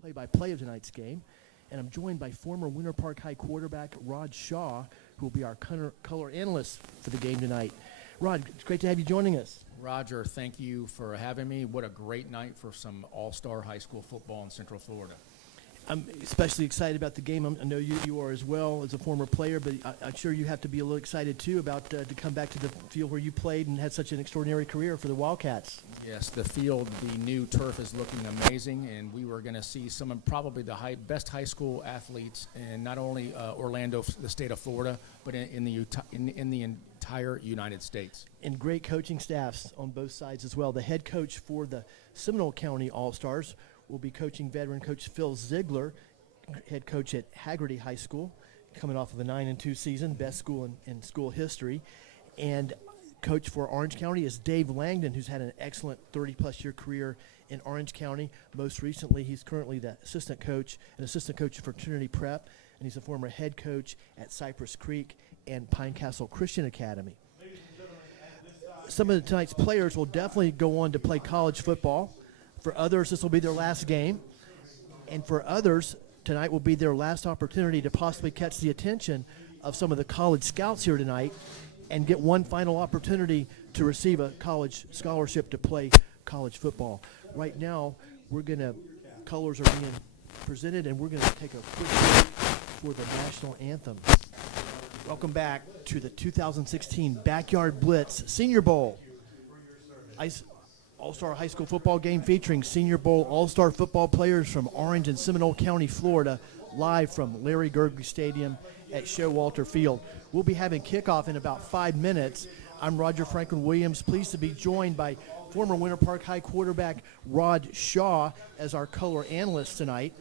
play-by-play of tonight's game, and I'm joined by former Winter Park High quarterback Rod Shaw, who will be our color analyst for the game tonight. Rod, it's great to have you joining us. Roger, thank you for having me. What a great night for some all-star high school football in Central Florida. I'm especially excited about the game. I know you are as well as a former player, but I'm sure you have to be a little excited too about to come back to the field where you played and had such an extraordinary career for the Wildcats. Yes, the field, the new turf is looking amazing, and we were going to see some of probably the best high school athletes in not only Orlando, the state of Florida, but in the entire United States. And great coaching staffs on both sides as well. The head coach for the Seminole County All-Stars will be coaching veteran coach Phil Ziegler, head coach at Haggerty High School, coming off of a 9-2 season, best school in school history. And coach for Orange County is Dave Langdon, who's had an excellent 30-plus year career in Orange County. Most recently, he's currently the assistant coach for Trinity Prep, and he's a former head coach at Cypress Creek and Pine Castle Christian Academy. Some of tonight's players will definitely go on to play college football. For others, this will be their last game. And for others, tonight will be their last opportunity to possibly catch the attention of some of the college scouts here tonight and get one final opportunity to receive a college scholarship to play college football. Right now, colors are being presented, and we're going to take a quick break for the national anthem. Welcome back to the 2016 Backyard Blitz Senior Bowl. All-Star High School football game featuring Senior Bowl All-Star football players from Orange and Seminole County, Florida, live from Larry Gergely Stadium at Showalter Field. We'll be having kickoff in about 5 minutes. I'm Roger Franklin Williams, pleased to be joined by former Winter Park High quarterback Rod Shaw as our color analyst tonight.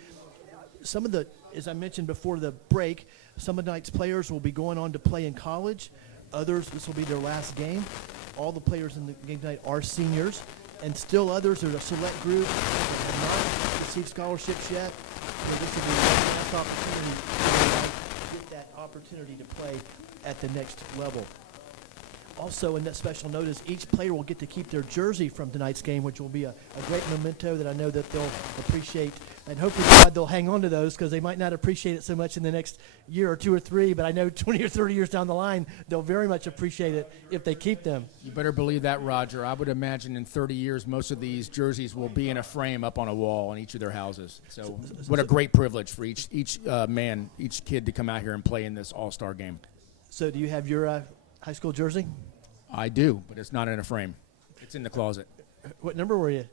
As I mentioned before the break, some of tonight's players will be going on to play in college. Others, this will be their last game. All the players in the game tonight are seniors. And still others, there's a select group that have not received scholarships yet. This will be the last opportunity to get that opportunity to play at the next level. Also, in that special notice, each player will get to keep their jersey from tonight's game, which will be a great memento that I know that they'll appreciate. And hopefully, God, they'll hang on to those because they might not appreciate it so much in the next year or 2 or 3, but I know 20 or 30 years down the line, they'll very much appreciate it if they keep them. You better believe that, Roger. I would imagine in 30 years, most of these jerseys will be in a frame up on a wall in each of their houses. So what a great privilege for each kid to come out here and play in this all-star game. So do you have your high school jersey? I do, but it's not in a frame. It's in the closet. What number were you?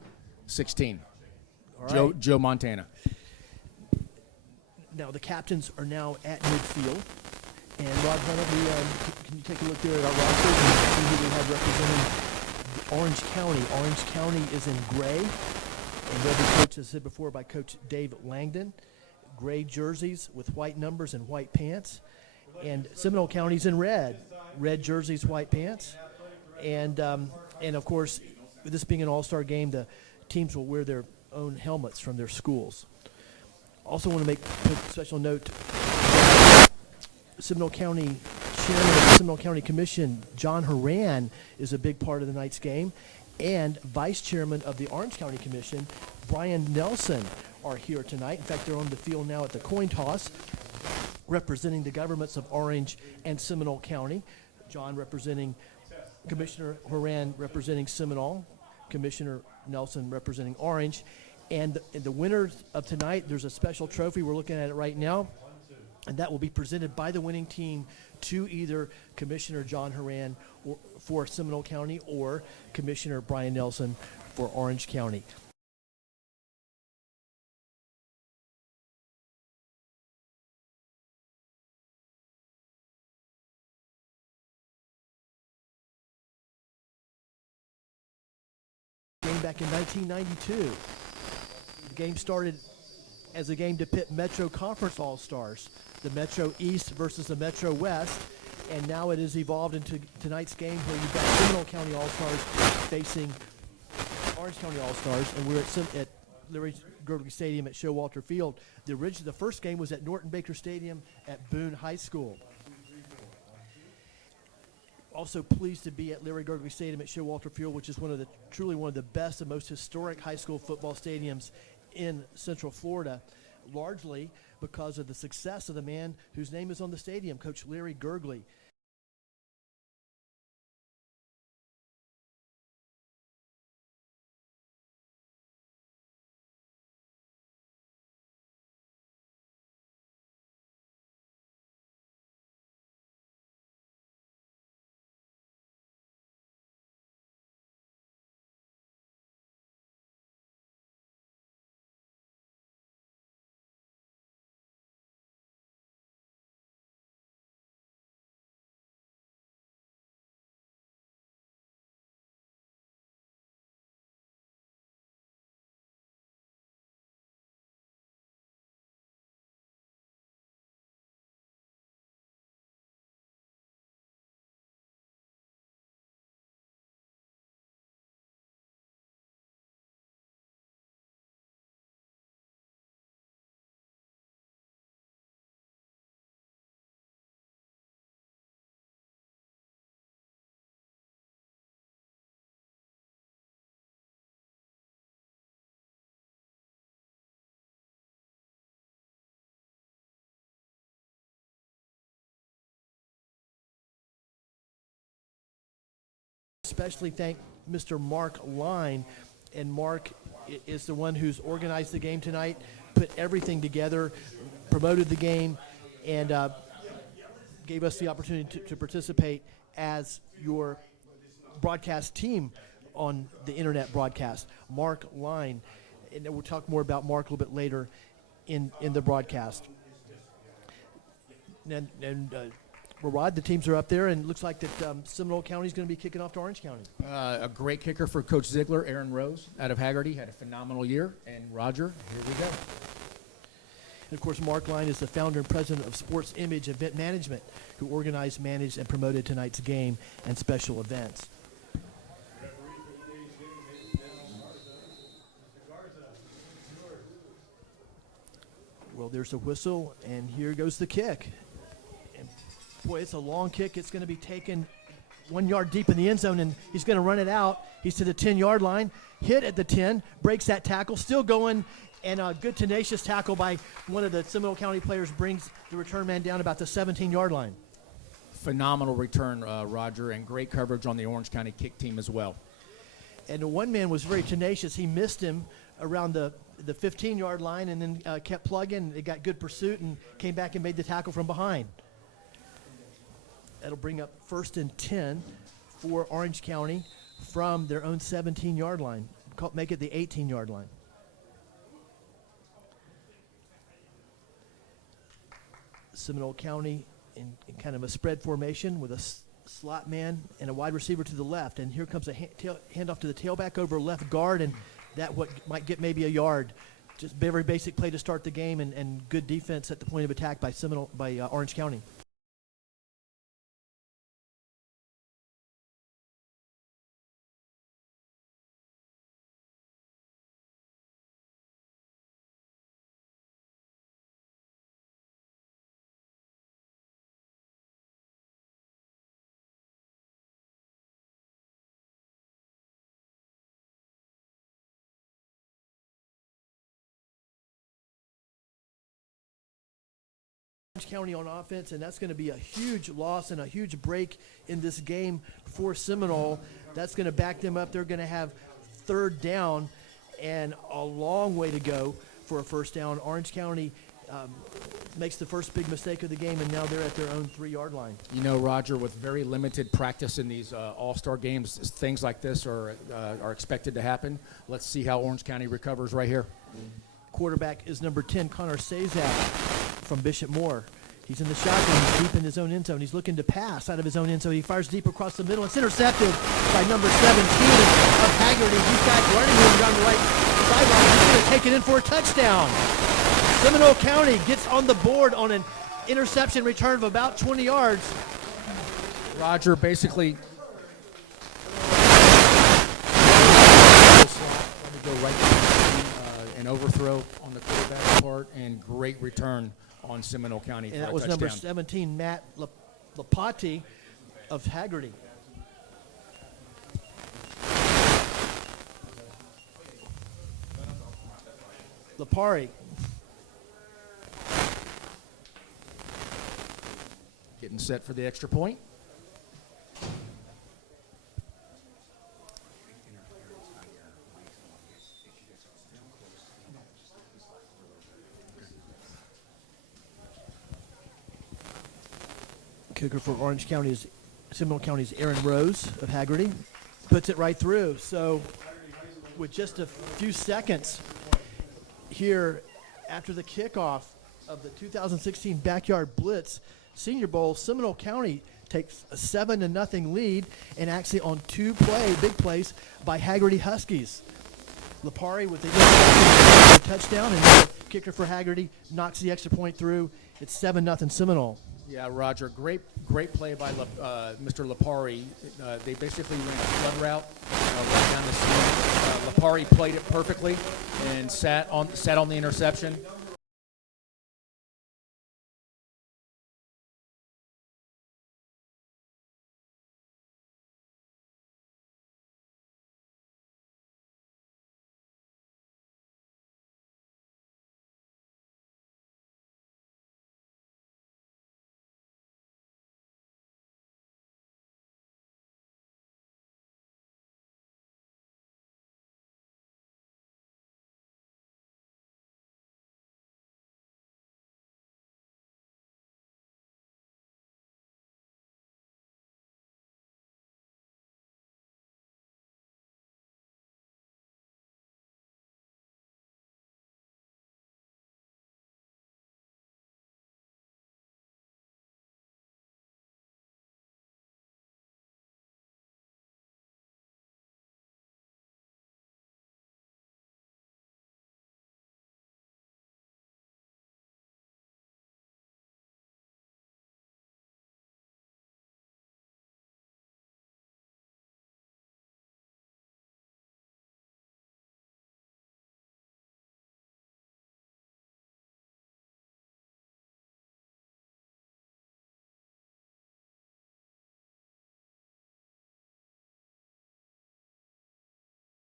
16. All right. Joe Montana. Now the captains are now at midfield. And Rod, why don't we, can you take a look there at our roster and see who we have representing Orange County. Orange County is in gray, and they'll be coached, as I said before, by Coach Dave Langdon. Gray jerseys with white numbers and white pants. And Seminole County's in red. Red jerseys, white pants. And of course, this being an all-star game, the teams will wear their own helmets from their schools. Also want to make a special note, Seminole County Chairman of the Seminole County Commission, John Horan, is a big part of the night's game. And Vice Chairman of the Orange County Commission, Brian Nelson, are here tonight. In fact, they're on the field now at the coin toss, representing the governments of Orange and Seminole County. John representing Commissioner Horan representing Seminole, Commissioner Nelson representing Orange. And the winners of tonight, there's a special trophy. We're looking at it right now. And that will be presented by the winning team to either Commissioner John Horan for Seminole County or Commissioner Brian Nelson for Orange County. Back in 1992. The game started as a game to pit Metro Conference All-Stars, the Metro East versus the Metro West, and now it has evolved into tonight's game where you've got Seminole County All-Stars facing Orange County All-Stars, and we're at Larry Gergely Stadium at Showalter Field. The first game was at Norton Baker Stadium at Boone High School. Also pleased to be at Larry Gergely Stadium at Showalter Field, which is truly one of the best and most historic high school football stadiums in Central Florida, largely because of the success of the man whose name is on the stadium, Coach Larry Gurgley. Especially thank Mr. Mark Line, and Mark is the one who's organized the game tonight, put everything together, promoted the game, and gave us the opportunity to participate as your broadcast team on the internet broadcast. Mark Line, and we'll talk more about Mark a little bit later in the broadcast. Rod, the teams are up there, and it looks like that Seminole County is going to be kicking off to Orange County. A great kicker for Coach Ziegler, Aaron Rose, out of Haggerty, had a phenomenal year. And Roger, here we go. And of course, Mark Line is the founder and president of Sports Image Event Management, who organized, managed, and promoted tonight's game and special events. Well, there's a whistle, and here goes the kick. And boy, it's a long kick. It's going to be taken 1 yard deep in the end zone, and he's going to run it out. He's to the 10-yard line, hit at the 10, breaks that tackle, still going, and a good tenacious tackle by one of the Seminole County players brings the return man down about the 17-yard line. Phenomenal return, Roger, and great coverage on the Orange County kick team as well. And the one man was very tenacious. He missed him around the 15-yard line and then kept plugging. They got good pursuit and came back and made the tackle from behind. That'll bring up 1st and 10 for Orange County from their own 17-yard line. Make it the 18-yard line. Seminole County in kind of a spread formation with a slot man and a wide receiver to the left. And here comes a handoff to the tailback over left guard, and that what might get maybe a yard. Just very basic play to start the game, and good defense at the point of attack by Orange County. Orange County on offense, and that's going to be a huge loss and a huge break in this game for Seminole. That's going to back them up. They're going to have 3rd down and a long way to go for a 1st down. Orange County makes the first big mistake of the game, and now they're at their own 3-yard line. You know, Roger, with very limited practice in these All-Star games, things like this are expected to happen. Let's see how Orange County recovers right here. Quarterback is number 10, Connor Sazak from Bishop Moore. He's in the shotgun. He's deep in his own end zone. He's looking to pass out of his own end zone. He fires deep across the middle. It's intercepted by number 17 of Haggerty. He's got running room down the right sideline. He's going to take it in for a touchdown. Seminole County gets on the board on an interception return of about 20 yards. Roger basically go right to an overthrow on the quarterback part, and great return on Seminole County for a touchdown. And that was number 17, Matt Lapati of Haggerty. Lipari. Getting set for the extra point. Kicker for Orange County is Seminole County's Aaron Rose of Haggerty. Puts it right through. So with just a few seconds here after the kickoff of the 2016 Backyard Blitz Senior Bowl, Seminole County takes a 7-0 lead, and actually on big plays by Haggerty Huskies. Lipari with a touchdown, and the kicker for Haggerty knocks the extra point through. It's 7-0 Seminole. Yeah, Roger, great play by Mr. Lipari. They basically ran a flood route right down the seam. Lipari played it perfectly and sat on the interception.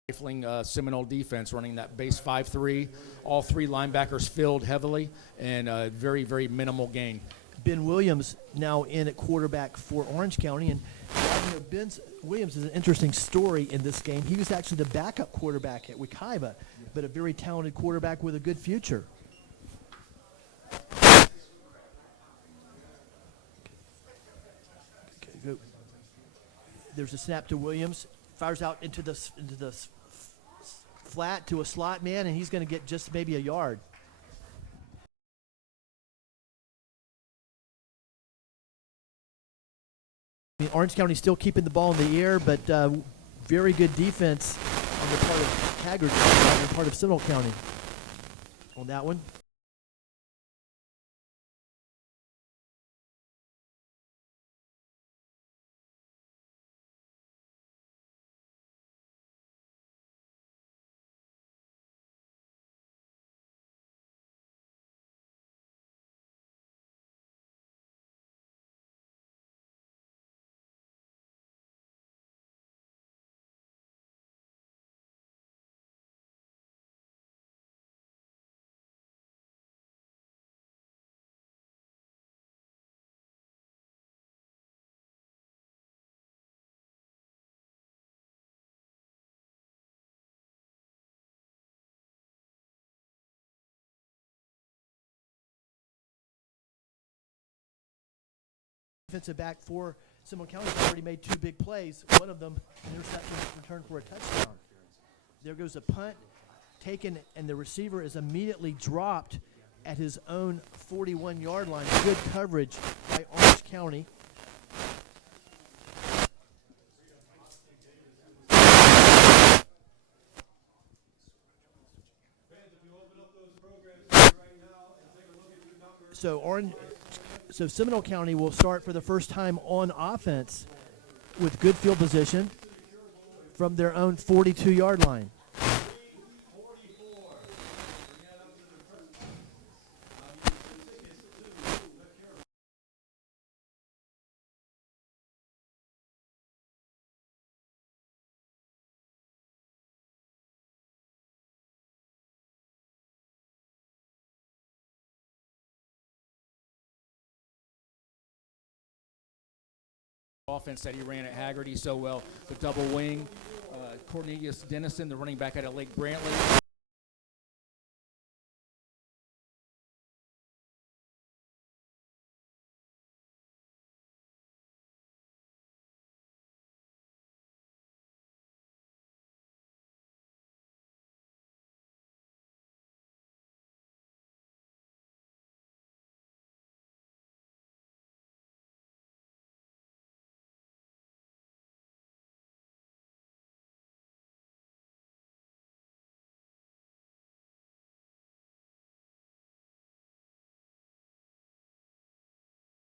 Rifling Seminole defense, running that base 5-3, all three linebackers filled heavily, and very, very minimal gain. Ben Williams now in at quarterback for Orange County, and Ben Williams is an interesting story in this game. He was actually the backup quarterback at Wekiva, but a very talented quarterback with a good future. Okay, there's a snap to Williams, fires out into the flat to a slot man, and he's going to get just maybe a yard. I mean, Orange County still keeping the ball in the air, but very good defense on the part of Haggerty, on the part of Seminole County on that one. Defensive back for Seminole County has already made two big plays. One of them, an interception returned for a touchdown. There goes a punt taken, and the receiver is immediately dropped at his own 41-yard line. Good coverage by Orange County. So Seminole County will start for the first time on offense with good field position from their own 42-yard line. offense that he ran at Haggerty so well. The double wing, Cornelius Dennison, the running back out of Lake Brantley.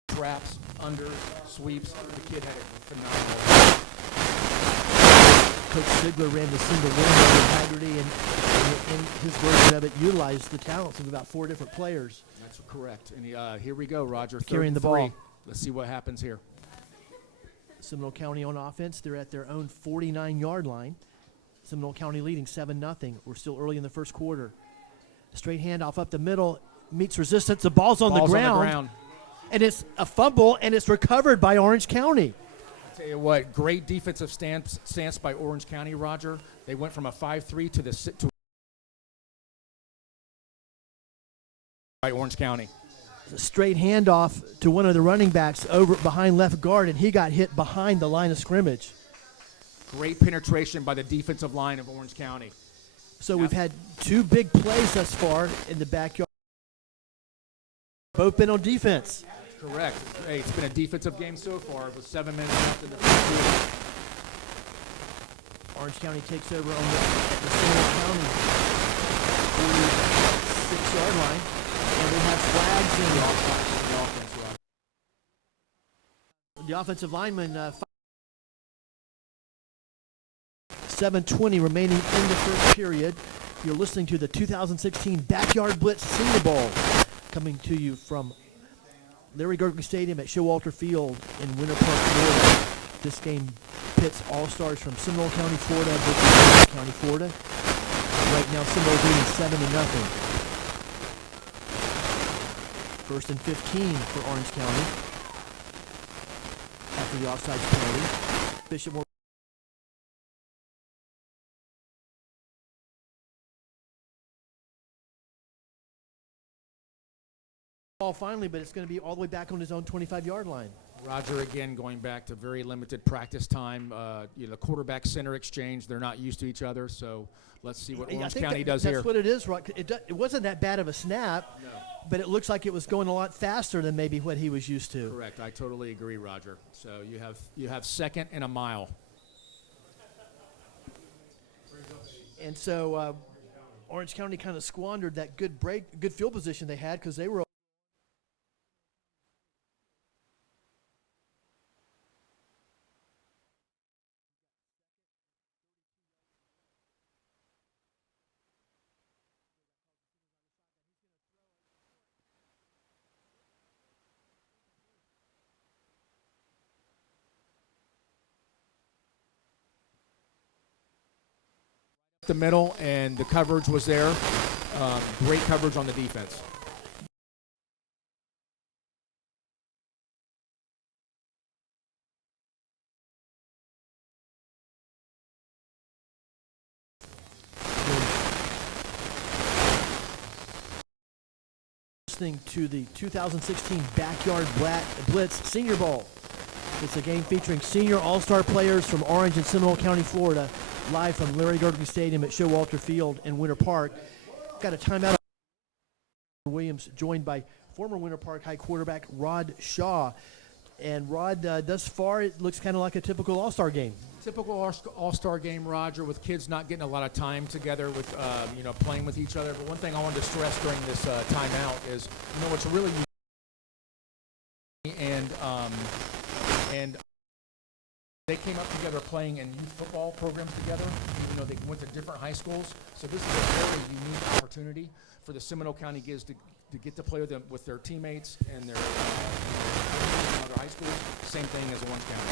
Traps, under, sweeps. The kid had a phenomenal. Coach Ziegler ran the single window with Haggerty, and in his version of it, utilized the talents of about 4 different players. That's correct. And here we go, Roger. Carrying the 3rd ball. and 3. Let's see what happens here. Seminole County on offense. They're at their own 49-yard line. Seminole County leading 7-0. We're still early in the first quarter. Straight handoff up the middle. Meets resistance. The ball's on the ground. And it's a fumble, and it's recovered by Orange County. I'll tell you what, great defensive stance by Orange County, Roger. They went from a 5-3 to by Orange County. A straight handoff to one of the running backs over behind left guard, and he got hit behind the line of scrimmage. Great penetration by the defensive line of Orange County. So we've had 2 big plays thus far in the backyard. Both been on defense. Correct. Hey, it's been a defensive game so far with 7 minutes left in the first quarter. Orange County takes over on the Seminole County 46-yard line, and we have flags in the offensive lineman. 7:20 remaining in the first period. You're listening to the 2016 Backyard Blitz Senior Bowl, coming to you from Larry Gergen Stadium at Showalter Field in Winter Park, Florida. This game pits All-Stars from Seminole County, Florida, versus County, Florida. Right now, Seminole leading 7-0. 1st and 15 for Orange County after the offsides penalty. Bishop Moore. Finally, but it's going to be all the way back on his own 25-yard line. Roger, again, going back to very limited practice time. The quarterback center exchange, they're not used to each other, so let's see what Orange County does here. That's what it is, Rock. It wasn't that bad of a snap, no, but it looks like it was going a lot faster than maybe what he was used to. Correct. I totally agree, Roger. So you have 2nd and a mile. And so Orange County kind of squandered that good field position they had because they were The middle, and the coverage was there. Great coverage on the defense. listening to the 2016 Backyard Blitz Senior Bowl. It's a game featuring senior all-star players from Orange and Seminole County, Florida, live from Larry Gergen Stadium at Showalter Field in Winter Park. Got a timeout. Williams joined by former Winter Park High quarterback Rod Shaw. And Rod, thus far, it looks kind of like a typical all-star game. Typical all-star game, Roger, with kids not getting a lot of time together with, playing with each other. But one thing I wanted to stress during this timeout is, what's really and they came up together playing in youth football programs together, even though they went to different high schools. So this is a very unique opportunity for the Seminole County kids to get to play with their teammates and their other high schools. Same thing as Orange County.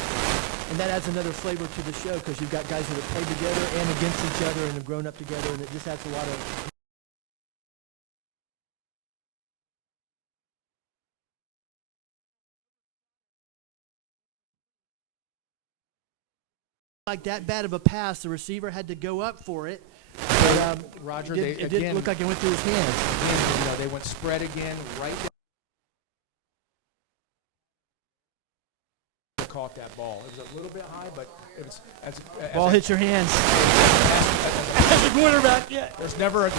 And that adds another flavor to the show because you've got guys that have played together and against each other and have grown up together, and it just adds a lot of Like that bad of a pass, the receiver had to go up for it. But, Roger, it didn't look like it went through his hands. Again, you know, they went spread again, right there. Caught that ball. It was a little bit high, but it was as Ball hits your hands. As a quarterback, yeah. There's never a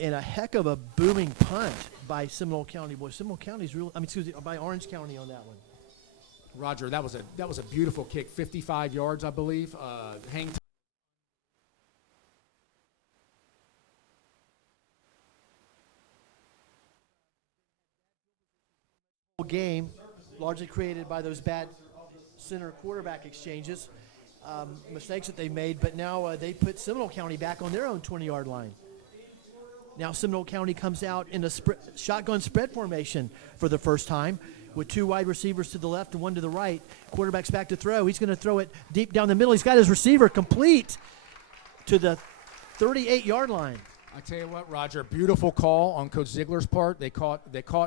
And a heck of a booming punt by Seminole County. Boy, Seminole County's real. I mean, excuse me, by Orange County on that one. Roger, that was a beautiful kick, 55 yards, I believe. Hang time. Game, largely created by those bad center quarterback exchanges, mistakes that they made. But now they put Seminole County back on their own 20-yard line. Now Seminole County comes out in a shotgun spread formation for the first time with two wide receivers to the left and one to the right. Quarterback's back to throw. He's going to throw it deep down the middle. He's got his receiver complete to the 38-yard line. I tell you what, Roger, beautiful call on Coach Ziegler's part. They caught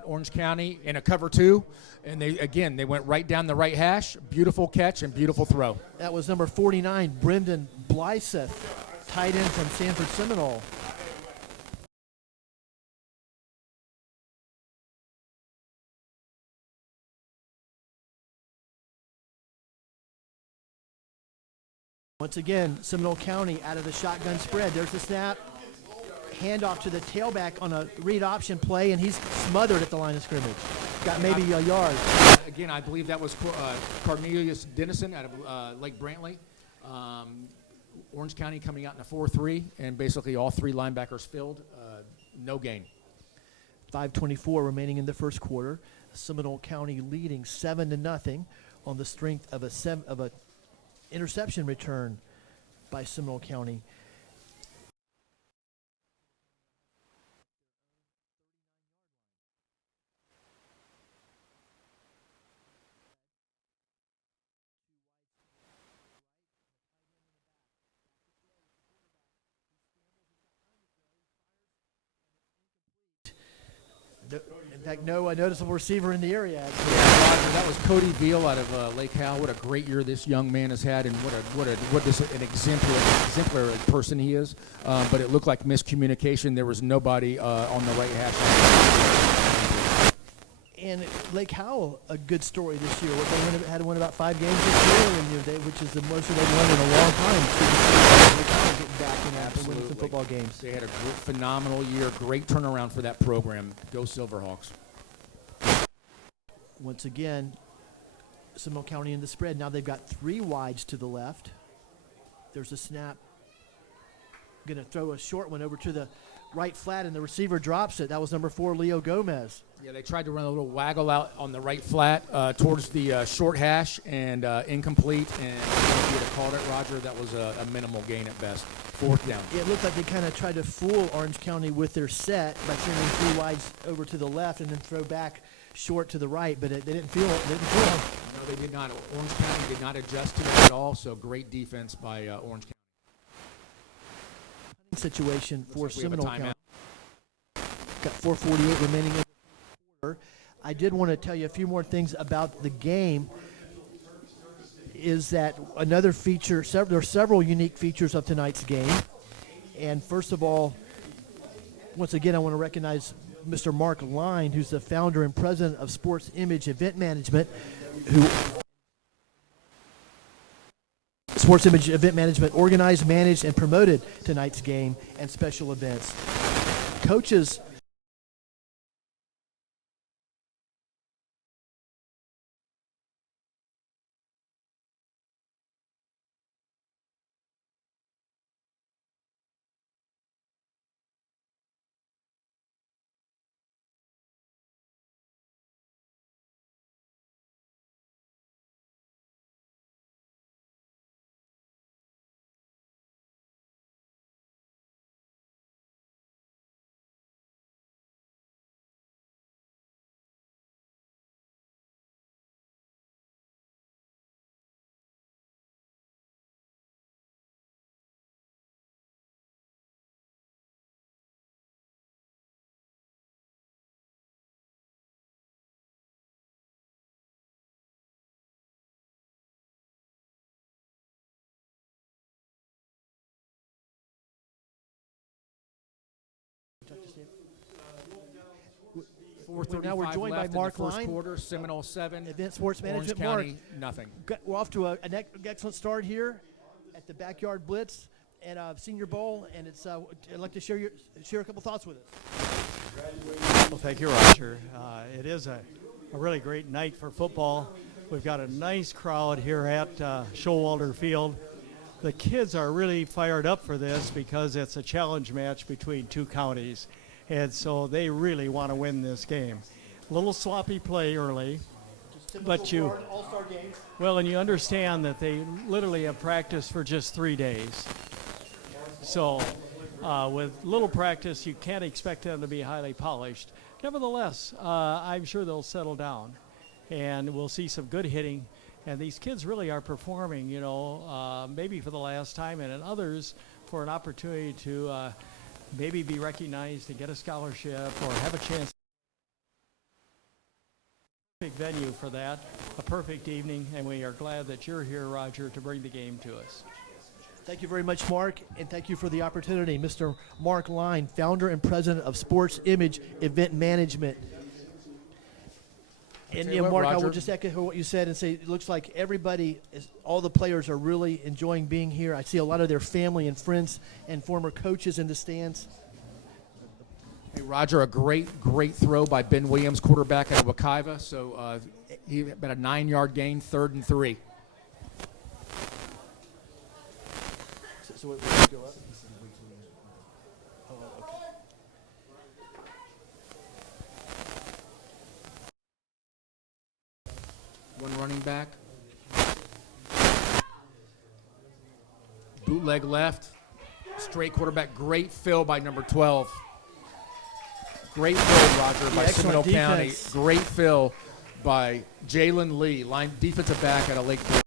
Orange County in a cover two, and they went right down the right hash. Beautiful catch and beautiful throw. That was number 49, Brendan Blyseth, tight end from Sanford Seminole. Once again, Seminole County out of the shotgun spread. There's the snap. Handoff to the tailback on a read option play, and he's smothered at the line of scrimmage. Got maybe a yard. Again, I believe that was Cornelius Dennison out of Lake Brantley. Orange County coming out in a 4-3, and basically all three linebackers filled. No gain. 5:24 remaining in the first quarter. Seminole County leading 7-0 on the strength of a interception return by Seminole County. In fact, no noticeable receiver in the area. Roger, that was Cody Veal out of Lake Howell. What a great year this young man has had, and what an exemplary person he is. But it looked like miscommunication. There was nobody on the right hash. And Lake Howell, a good story this year. They had to win about 5 games this year, which is the most they've won in a long time. Lake Howell getting back and winning some football games. They had a phenomenal year. Great turnaround for that program. Go Silverhawks. Once again, Seminole County in the spread. Now they've got 3 wides to the left. There's a snap. Going to throw a short one over to the right flat, and the receiver drops it. That was number 4, Leo Gomez. Yeah, they tried to run a little waggle out on the right flat towards the short hash, and incomplete. And if you'd have called it, Roger, that was a minimal gain at best. 4th down. It looked like they kind of tried to fool Orange County with their set by sending 3 wides over to the left and then throw back short to the right, but they didn't feel it. No, they did not. Orange County did not adjust to it at all, so great defense by Orange County. Situation for like Seminole County. Timeout. Got 4:48 remaining in the quarter. I did want to tell you a few more things about the game. Is that another feature? There are several unique features of tonight's game. And first of all, once again, I want to recognize Mr. Mark Line, who's the founder and president of Sports Image Event Management, Sports Image Event Management organized, managed, and promoted tonight's game and special events. Coaches Now we're joined by left Mark in the first Line. quarter. Seminole 7, Event Sports Orange Management. County, Mark, nothing. we're off to an excellent start here at the Backyard Blitz and Senior Bowl, and it's I'd like to share a couple thoughts with us. Well, thank you, Roger. It is a really great night for football. We've got a nice crowd here at Showalter Field. The kids are really fired up for this because it's a challenge match between two counties, and so they really want to win this game. A little sloppy play early, but All-Star games. well, and you understand that they literally have practiced for just 3 days. So with little practice, you can't expect them to be highly polished. Nevertheless, I'm sure they'll settle down, and we'll see some good hitting. And these kids really are performing, maybe for the last time, and in others for an opportunity to maybe be recognized and get a scholarship or have a chance. Perfect venue for that, a perfect evening, and we are glad that you're here, Roger, to bring the game to us. Thank you very much, Mark, and thank you for the opportunity. Mr. Mark Line, founder and president of Sports Image Event Management. And Tell you what, Mark, I will Roger. just echo what you said and say it looks like all the players are really enjoying being here. I see a lot of their family and friends and former coaches in the stands. Hey, Roger, a great throw by Ben Williams, quarterback out of Wekiva. So he about a 9-yard gain, 3rd and 3. So what, we go up? Oh, okay. One running back. Bootleg left. Straight quarterback. Great fill by number 12. Great fill, Roger, by excellent Seminole County. defense. Great fill by Jalen Lee, defensive back out of Lake Blitz.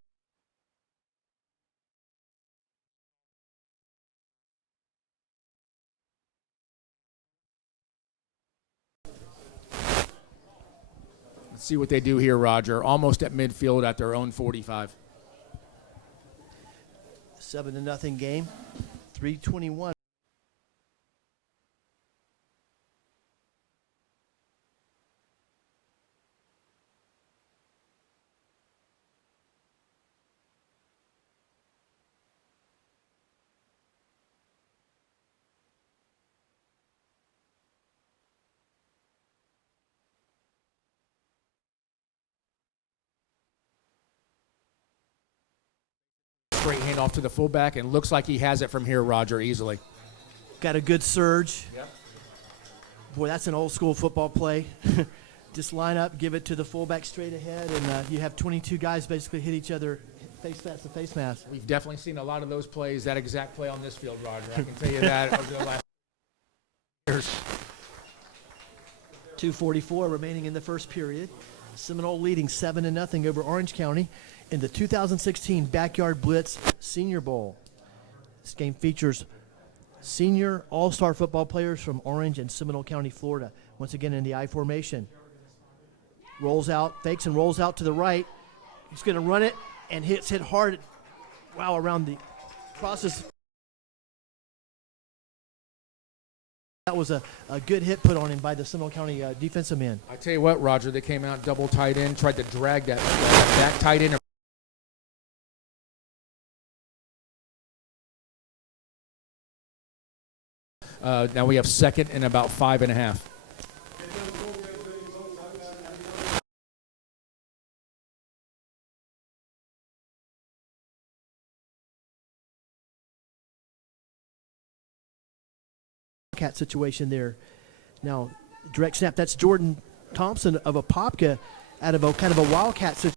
Let's see what they do here, Roger. Almost at midfield at their own 45. 7-0 game. 3:21. Straight handoff to the fullback, and looks like he has it from here, Roger, easily. Got a good surge. Yep. Boy, that's an old school football play. Just line up, give it to the fullback straight ahead, and you have 22 guys basically hit each other face mask to face mask. We've definitely seen a lot of those plays, that exact play on this field, Roger. I can tell you that over the last years. 2:44 remaining in the first period. Seminole leading 7-0 over Orange County in the 2016 Backyard Blitz Senior Bowl. This game features senior all-star football players from Orange and Seminole County, Florida. Once again in the I formation. Rolls out, fakes and rolls out to the right. He's going to run it and hit hard. Wow, around the process. That was a good hit put on him by the Seminole County defensive men. I tell you what, Roger, they came out double tight end, tried to drag that back tight end. Now we have 2nd and about 5.5. Cat situation there. Now, direct snap. That's Jordan Thompson of Apopka out of a kind of a wildcat situation.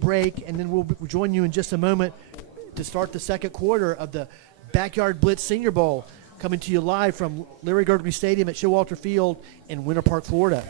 break, and then we'll join you in just a moment to start the second quarter of the Backyard Blitz Senior Bowl, coming to you live from Larry Gergely Stadium at Showalter Field in Winter Park, Florida.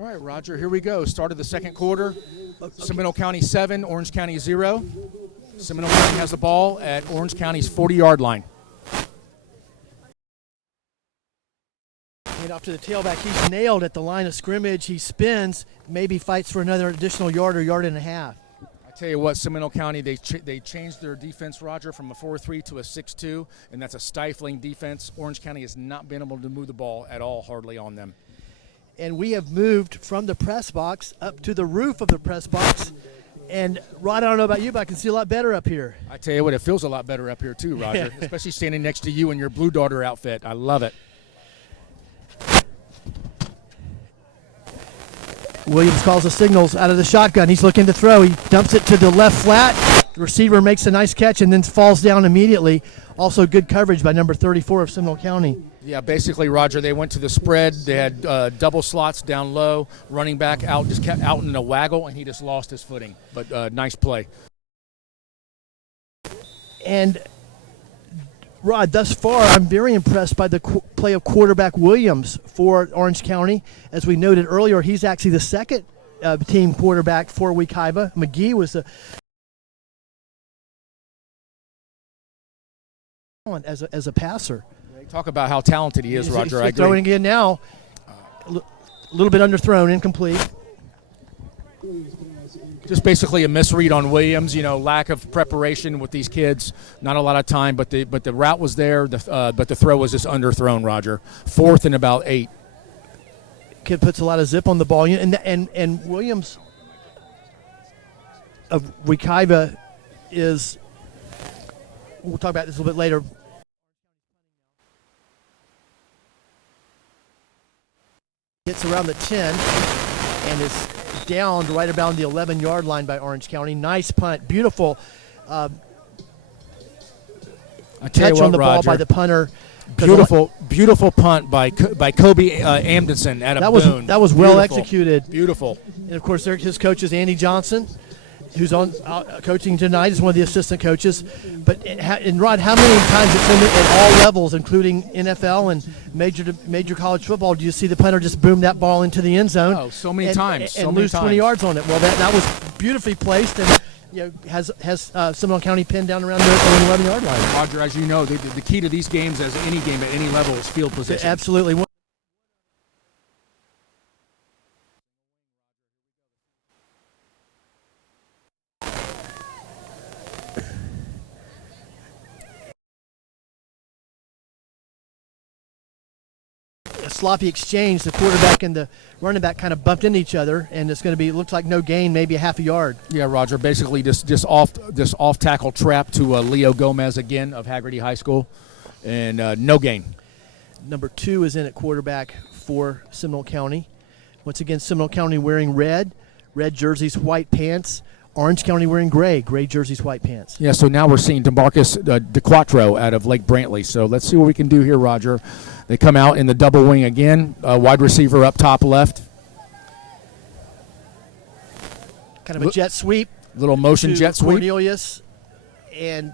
All right, Roger, here we go. Start of the second quarter. Seminole County 7, Orange County 0. Seminole County has the ball at Orange County's 40-yard line. And off to the tailback, he's nailed at the line of scrimmage. He spins, maybe fights for another additional yard or yard and a half. I tell you what, Seminole County, they changed their defense, Roger, from a 4-3 to a 6-2, and that's a stifling defense. Orange County has not been able to move the ball at all, hardly on them. And we have moved from the press box up to the roof of the press box. And, Rod, I don't know about you, but I can see a lot better up here. I tell you what, it feels a lot better up here too, Roger, especially standing next to you in your Blue Darter outfit. I love it. Williams calls the signals out of the shotgun. He's looking to throw. He dumps it to the left flat. The receiver makes a nice catch and then falls down immediately. Also good coverage by number 34 of Seminole County. Yeah, basically, Roger, they went to the spread. They had double slots down low. Running back out, just kept out in a waggle, and he just lost his footing. But nice play. And, Rod, thus far, I'm very impressed by the play of quarterback Williams for Orange County. As we noted earlier, he's actually the second team quarterback for Wekiva. McGee was the as a passer. Talk about how talented he is, Roger. I agree. Throwing again now. A little bit underthrown, incomplete. Just basically a misread on Williams. You know, lack of preparation with these kids. Not a lot of time, but the route was there. But the throw was just underthrown, Roger. 4th and about 8. Kid puts a lot of zip on the ball, and Williams of Wekiva is. We'll talk about this a little bit later. Gets around the 10 and is downed right around the 11-yard line by Orange County. Nice punt, beautiful catch on the ball by the punter. Beautiful punt by Kobe Amundsen out of Boone. That was well executed. Beautiful. And of course, his coach is Andy Johnson, who's on coaching tonight, is one of the assistant coaches. But and Rod, how many times at all levels, including NFL and major college football, do you see the punter just boom that ball into the end zone? Oh, so many times. And lose 20 yards on it. Well, that was beautifully placed and has Seminole County pinned down around the 11-yard line. Roger, as you know, the key to these games, as any game at any level, is field position. Absolutely. A sloppy exchange. The quarterback and the running back kind of bumped into each other, and it's going to be, looks like no gain, maybe a half a yard. Yeah, Roger. Basically, just off tackle trap to Leo Gomez again of Haggerty High School, and no gain. Number 2 is in at quarterback for Seminole County. Once again, Seminole County wearing red jerseys, white pants. Orange County wearing gray jerseys, white pants. Yeah, so now we're seeing DeMarcus DeQuattro out of Lake Brantley. So let's see what we can do here, Roger. They come out in the double wing again. Wide receiver up top left. Kind of a jet sweep. Little motion jet sweep. Cornelius. And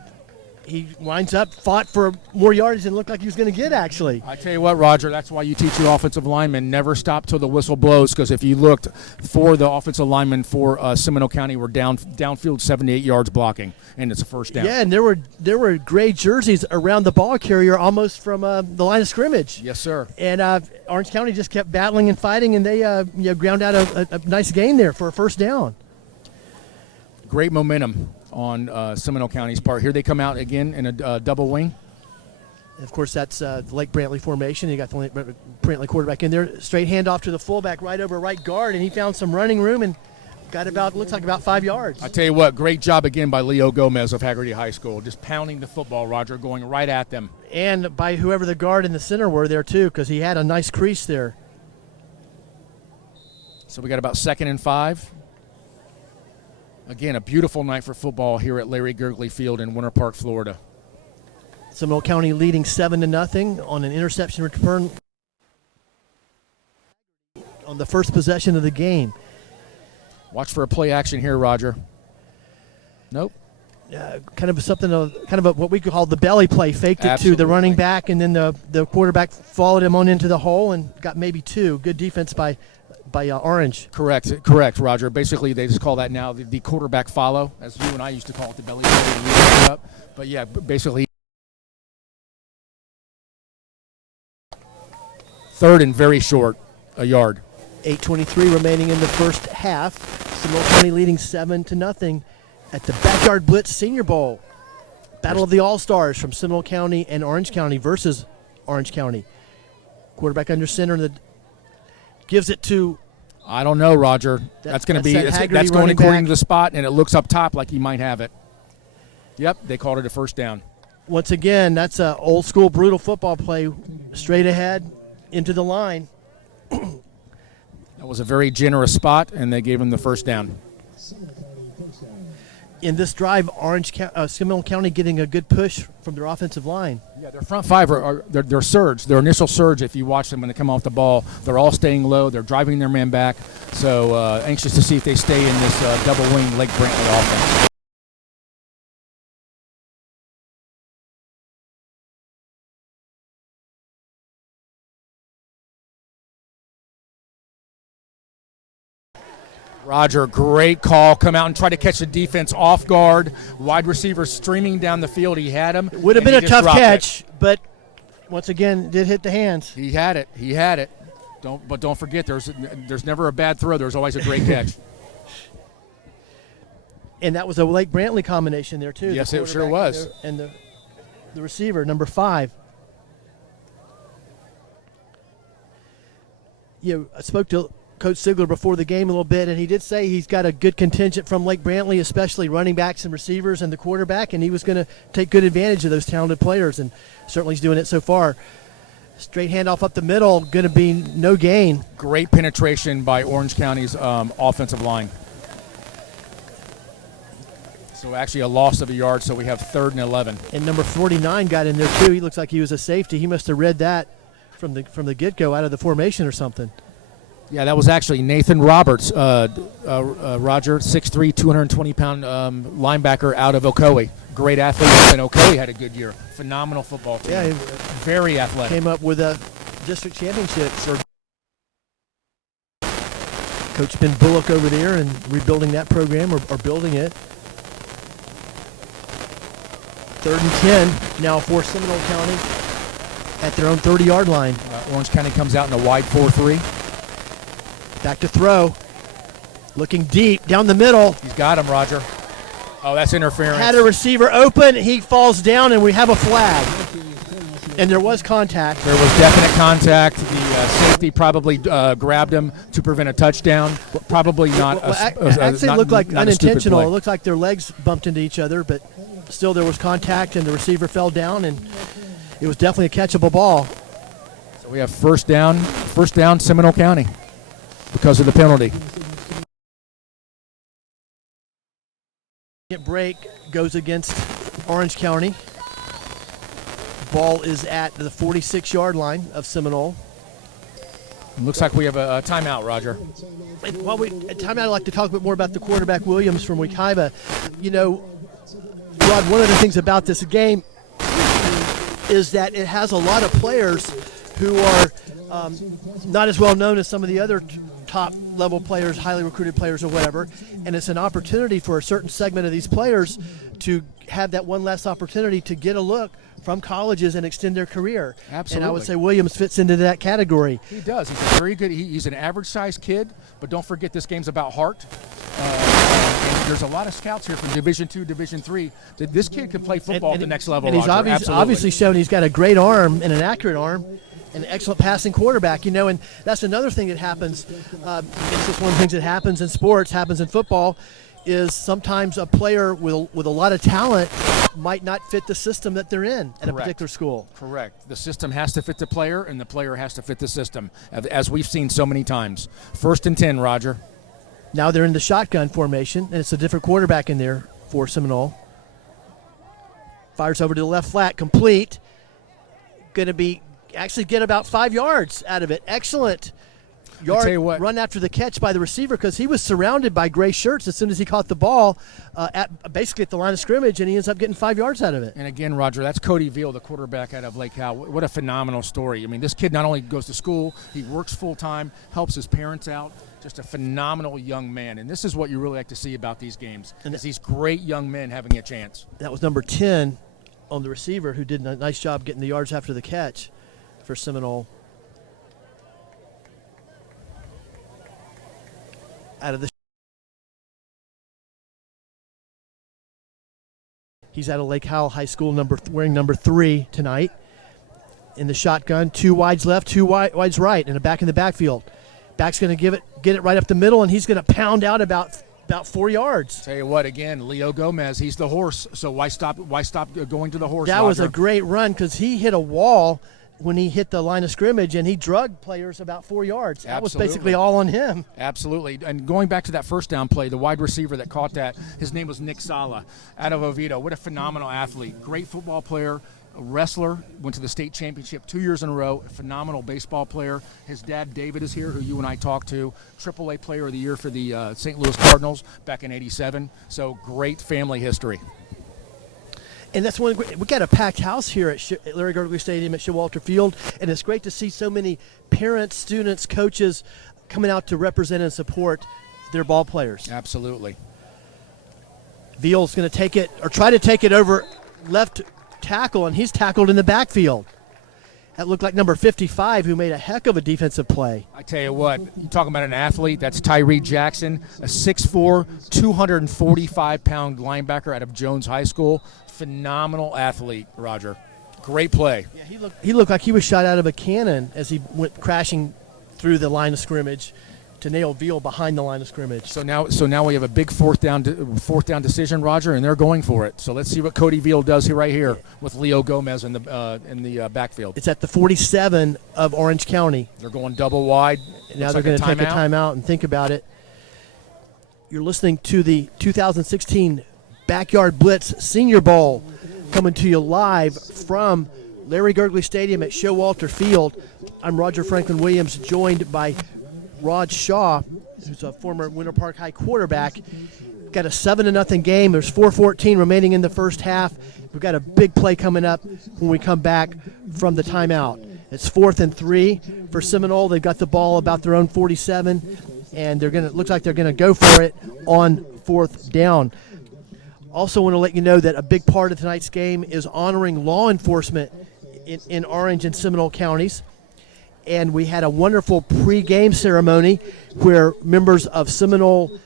he winds up, fought for more yardage than looked like he was going to get, actually. I tell you what, Roger, that's why you teach your offensive linemen never stop till the whistle blows, because if you looked for the offensive linemen for Seminole County were downfield 78 yards blocking, and it's a first down. Yeah, and there were gray jerseys around the ball carrier almost from the line of scrimmage. Yes, sir. And Orange County just kept battling and fighting, and they ground out a nice gain there for a first down. Great momentum on Seminole County's part. Here they come out again in a double wing. And of course, that's the Lake Brantley formation. You got the Lake Brantley quarterback in there. Straight handoff to the fullback right over right guard, and he found some running room and got looks like about 5 yards. I tell you what, great job again by Leo Gomez of Haggerty High School. Just pounding the football, Roger, going right at them. And by whoever the guard in the center were there, too, because he had a nice crease there. So we got about 2nd and 5. Again, a beautiful night for football here at Larry Gergley Field in Winter Park, Florida. Seminole County leading 7-0 on an interception return on the first possession of the game. Watch for a play action here, Roger. Nope. Kind of what we could call the belly play. Faked it Absolutely. to the running back, and then the quarterback followed him on into the hole and got maybe 2. Good defense by Orange. Correct, Roger. Basically, they just call that now the quarterback follow, as you and I used to call it, the belly play. Up. But yeah, basically, 3rd and very short, a yard. 8:23 remaining in the first half. Seminole County leading 7-0 at the Backyard Blitz Senior Bowl. Battle of the Allstars from Seminole County and Orange County versus Orange County. Quarterback under center, and gives it to. I don't know, Roger. That's going to be that's going according to the spot, and it looks up top like he might have it. Yep, they called it a first down. Once again, that's a old school brutal football play, straight ahead into the line. That was a very generous spot, and they gave him the first down. In this drive, Seminole County getting a good push from their offensive line. Yeah, their front 5 are their surge, their initial surge. If you watch them when they come off the ball, they're all staying low. They're driving their man back. So anxious to see if they stay in this double wing Lake Brantley offense. Roger, great call. Come out and try to catch the defense off guard. Wide receiver streaming down the field. He had him. Would have been a tough catch, but once again, did hit the hands. He had it. Don't forget, there's never a bad throw. There's always a great catch. And that was a Lake Brantley combination there too. Yes, it sure was. And the receiver, number 5. I spoke to Coach Sigler before the game a little bit, and he did say he's got a good contingent from Lake Brantley, especially running backs and receivers and the quarterback, and he was going to take good advantage of those talented players, and certainly he's doing it so far. Straight handoff up the middle, going to be no gain. Great penetration by Orange County's offensive line. So actually a loss of a yard, so we have 3rd and 11. And number 49 got in there too. He looks like he was a safety. He must have read that from the get-go out of the formation or something. Yeah, that was actually Nathan Roberts, Roger, 6'3", 220-pound linebacker out of Ocoee. Great athlete, and Ocoee had a good year. Phenomenal football team. Yeah, very athletic. Came up with a district championship. Coach Ben Bullock over there and rebuilding that program or building it. 3rd and 10 now for Seminole County at their own 30-yard line. Orange County comes out in a wide 4-3. Back to throw. Looking deep down the middle. He's got him, Roger. Oh, that's interference. Had a receiver open. He falls down, and we have a flag. And there was contact. There was definite contact. The safety probably grabbed him to prevent a touchdown. Probably not. Actually, it looked like not unintentional. It looked like their legs bumped into each other, but still there was contact, and the receiver fell down, and it was definitely a catchable ball. So we have first down, Seminole County because of the penalty. Break goes against Orange County. Ball is at the 46-yard line of Seminole. Looks like we have a timeout, Roger. While timeout, I'd like to talk a bit more about the quarterback Williams from Wekiva. Rod, one of the things about this game is that it has a lot of players who are not as well known as some of the other top level players, highly recruited players or whatever, and it's an opportunity for a certain segment of these players to have that one last opportunity to get a look from colleges and extend their career. Absolutely. And I would say Williams fits into that category. He does. He's a very good. He's an average-sized kid, but don't forget this game's about heart. And there's a lot of scouts here from Division II, Division III. That this kid could play football at the next level. And he's Roger. obviously shown he's got a great arm and an accurate arm. An excellent passing quarterback, and that's another thing that happens. It's just one of the things that happens in sports, happens in football, is sometimes a player with a lot of talent might not fit the system that they're in at a particular school. Correct. The system has to fit the player, and the player has to fit the system, as we've seen so many times. 1st and 10, Roger. Now they're in the shotgun formation, and it's a different quarterback in there for Seminole. Fires over to the left flat, complete. Going to be actually get about 5 yards out of it. Excellent run after the catch by the receiver, because he was surrounded by gray shirts as soon as he caught the ball basically at the line of scrimmage, and he ends up getting 5 yards out of it. And again, Roger, that's Cody Veal, the quarterback out of Lake Howell. What a phenomenal story. I mean, this kid not only goes to school, he works full-time, helps his parents out. Just a phenomenal young man, and this is what you really like to see about these games, is these great young men having a chance. That was number 10 on the receiver, who did a nice job getting the yards after the catch for Seminole. He's out of Lake Howell High School, wearing number 3 tonight. In the shotgun, 2 wides left, 2 wides right, and a back in the backfield. Back's going to get it right up the middle, and he's going to pound out about 4 yards. Tell you what, again, Leo Gomez, he's the horse. So why stop going to the horse? That Roger? was a great run, because he hit a wall when he hit the line of scrimmage, and he drugged players about 4 yards. That was basically all on him. Absolutely. And going back to that first down play, the wide receiver that caught that, his name was Nick Sala out of Oviedo. What a phenomenal athlete. Great football player, a wrestler, went to the state championship 2 years in a row, a phenomenal baseball player. His dad, David, is here, who you and I talked to, AAA player of the year for the St. Louis Cardinals back in '87. So great family history. And that's we got a packed house here at Larry Gergely Stadium at Showalter Field, and it's great to see so many parents, students, coaches coming out to represent and support their ball players. Absolutely. Veal's going to take it, or try to take it over left tackle, and he's tackled in the backfield. That looked like number 55, who made a heck of a defensive play. I tell you what, you talking about an athlete, that's Tyree Jackson, a 6'4", 245-pound linebacker out of Jones High School. Phenomenal athlete, Roger. Great play. Yeah, he looked like he was shot out of a cannon as he went crashing through the line of scrimmage to nail Veal behind the line of scrimmage. So now we have a big fourth down decision, Roger, and they're going for it. So let's see what Cody Veal does here, right here, with Leo Gomez in the backfield. It's at the 47 of Orange County. They're going double wide. Now they're going to take a timeout and think about it. You're listening to the 2016 Backyard Blitz Senior Bowl, coming to you live from Larry Gergely Stadium at Showalter Field. I'm Roger Franklin Williams, joined by Rod Shaw, who's a former Winter Park High quarterback. Got a 7-0 game. There's 4:14 remaining in the first half. We've got a big play coming up when we come back from the timeout. It's 4th and 3 for Seminole. They've got the ball about their own 47, and looks like they're gonna go for it on 4th down. Also want to let you know that a big part of tonight's game is honoring law enforcement in Orange and Seminole counties. And we had a wonderful pre-game ceremony where members of Seminole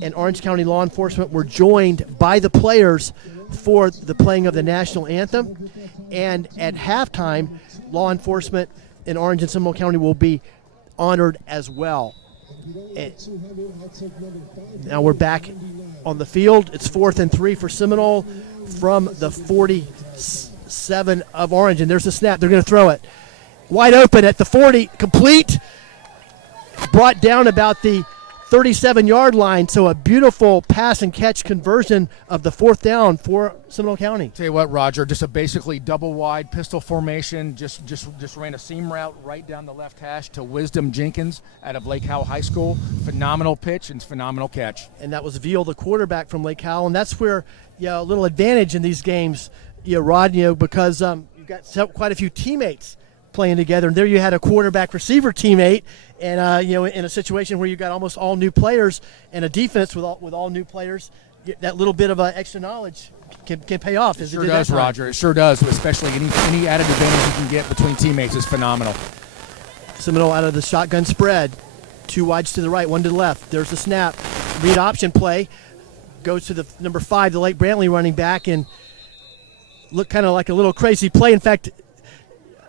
and Orange County law enforcement were joined by the players for the playing of the national anthem. And at halftime, law enforcement in Orange and Seminole County will be honored as well. And now we're back on the field. It's 4th and 3 for Seminole from the 47 of Orange. And there's the snap. They're going to throw it. Wide open at the 40, complete. Brought down about the 37-yard line. So a beautiful pass and catch conversion of the 4th down for Seminole County. Tell you what, Roger, just a basically double wide pistol formation. Just ran a seam route right down the left hash to Wisdom Jenkins out of Lake Howell High School. Phenomenal pitch and phenomenal catch. And that was Veal, the quarterback from Lake Howell. And that's where, a little advantage in these games, Rod, because you've got quite a few teammates playing together. And there you had a quarterback receiver teammate, and in a situation where you got almost all new players and a defense with all new players, that little bit of extra knowledge can pay off. It sure does, Roger. It sure does. Especially any added advantage you can get between teammates is phenomenal. Seminole out of the shotgun spread, 2 wides to the right, 1 to the left. There's the snap, read option play, goes to the number 5, the Lake Brantley running back, and looked kind of like a little crazy play. In fact,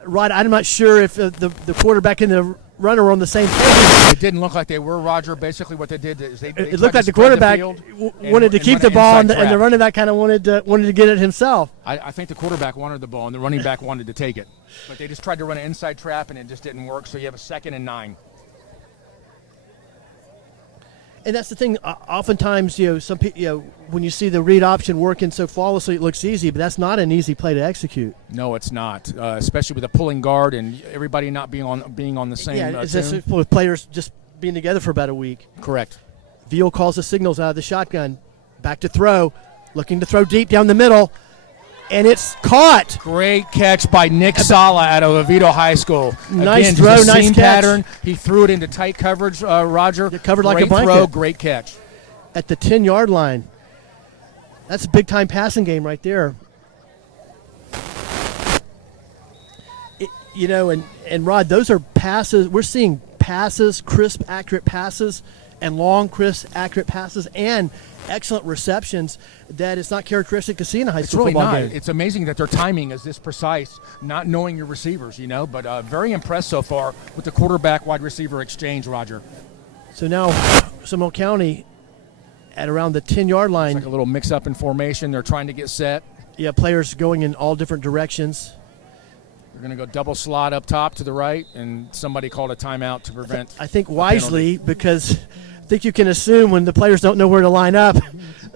Rod, I'm not sure if the quarterback and the runner were on the same page. It didn't look like they were, Roger. Basically what they did is they it looked like the quarterback wanted to keep the ball, and the running back kind of wanted to get it himself. I think the quarterback wanted the ball, and the running back wanted to take it. But they just tried to run an inside trap, and it just didn't work, so you have a 2nd and 9. And that's the thing. Oftentimes, some people, when you see the read option working so flawlessly, it looks easy, but that's not an easy play to execute. No, it's not, especially with a pulling guard and everybody not being on the same. Yeah, it's just with players just being together for about a week. Correct. Veal calls the signals out of the shotgun, back to throw, looking to throw deep down the middle, and it's caught. Great catch by Nick Sala out of Oviedo High School. Nice Again, throw, just a nice seam catch. pattern. He threw it into tight coverage, Roger. It covered like a great blanket. Throw, great catch. At the 10-yard line. That's a big-time passing game right there. And Rod, those are passes. We're seeing passes, crisp, accurate passes, and long, crisp, accurate passes, and excellent receptions that it's not characteristic to see in a high school football game. It's amazing that their timing is this precise, not knowing your receivers, but very impressed so far with the quarterback-wide receiver exchange, Roger. So now Seminole County at around the 10-yard line. It's like a little mix-up in formation. They're trying to get set. Yeah, players going in all different directions. They're going to go double slot up top to the right, and somebody called a timeout to prevent I think wisely, because I think you can assume when the players don't know where to line up,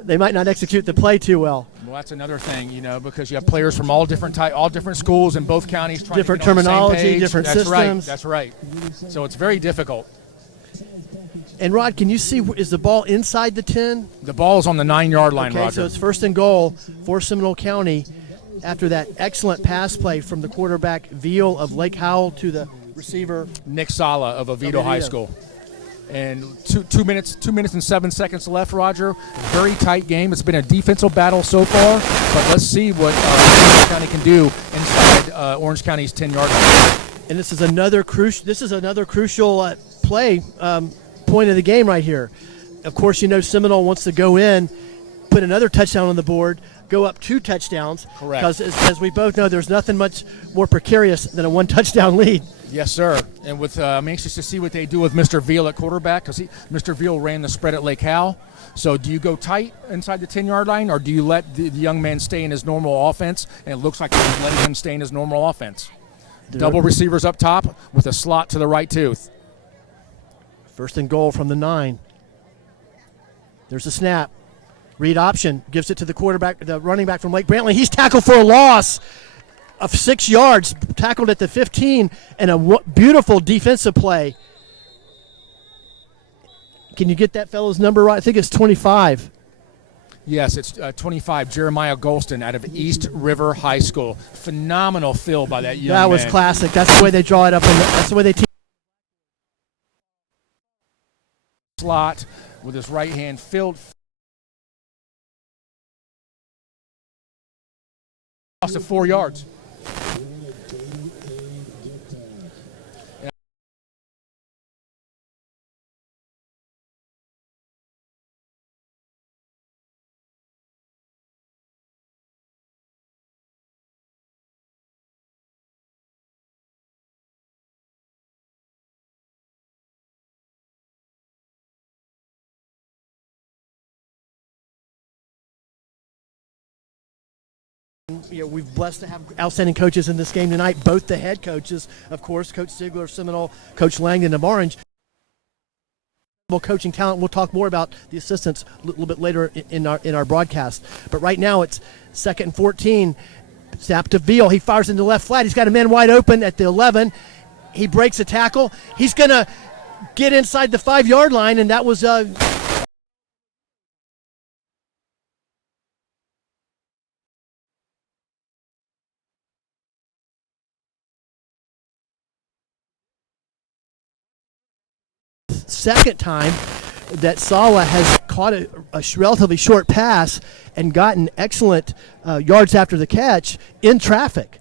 they might not execute the play too well. Well, that's another thing, because you have players from all different schools in both counties trying different to get on terminology, the same page. different That's systems. That's right. So it's very difficult. And Rod, can you see, is the ball inside the 10? The ball is on the 9-yard line, Okay, Roger. so it's 1st and goal for Seminole County after that excellent pass play from the quarterback Veal of Lake Howell to the receiver Nick Sala of Oviedo High School. And 2 minutes and 7 seconds left, Roger. Very tight game. It's been a defensive battle so far, but let's see what Orange County can do inside Orange County's 10-yard line. And this is another crucial play, point of the game right here. Of course, Seminole wants to go in, put another touchdown on the board, go up 2 touchdowns. Correct. Because as we both know, there's nothing much more precarious than a 1-touchdown lead. Yes, sir. And I'm anxious to see what they do with Mr. Veal at quarterback, because Mr. Veal ran the spread at Lake Howell. So do you go tight inside the 10-yard line, or do you let the young man stay in his normal offense? And it looks like they're letting him stay in his normal offense. Double receivers up top with a slot to the right tooth. 1st and goal from the 9. There's a snap. Read option, gives it to the quarterback, the running back from Lake Brantley. He's tackled for a loss of 6 yards, tackled at the 15, and a beautiful defensive play. Can you get that fellow's number right? I think it's 25. Yes, it's 25, Jeremiah Golston out of East River High School. Phenomenal fill by that young man. That was classic. That's the way they draw it up. That's the way they teach. Slot with his right hand filled. Lost of 4 yards. We've blessed to have outstanding coaches in this game tonight. Both the head coaches, of course, Coach Ziegler of Seminole, Coach Langdon of Orange. coaching talent. We'll talk more about the assistants a little bit later in our broadcast. But right now it's 2nd and 14. Snap to Veal. He fires into the left flat. He's got a man wide open at the 11. He breaks a tackle. He's going to get inside the 5-yard line, and that was second time that Sala has caught a relatively short pass and gotten excellent yards after the catch in traffic.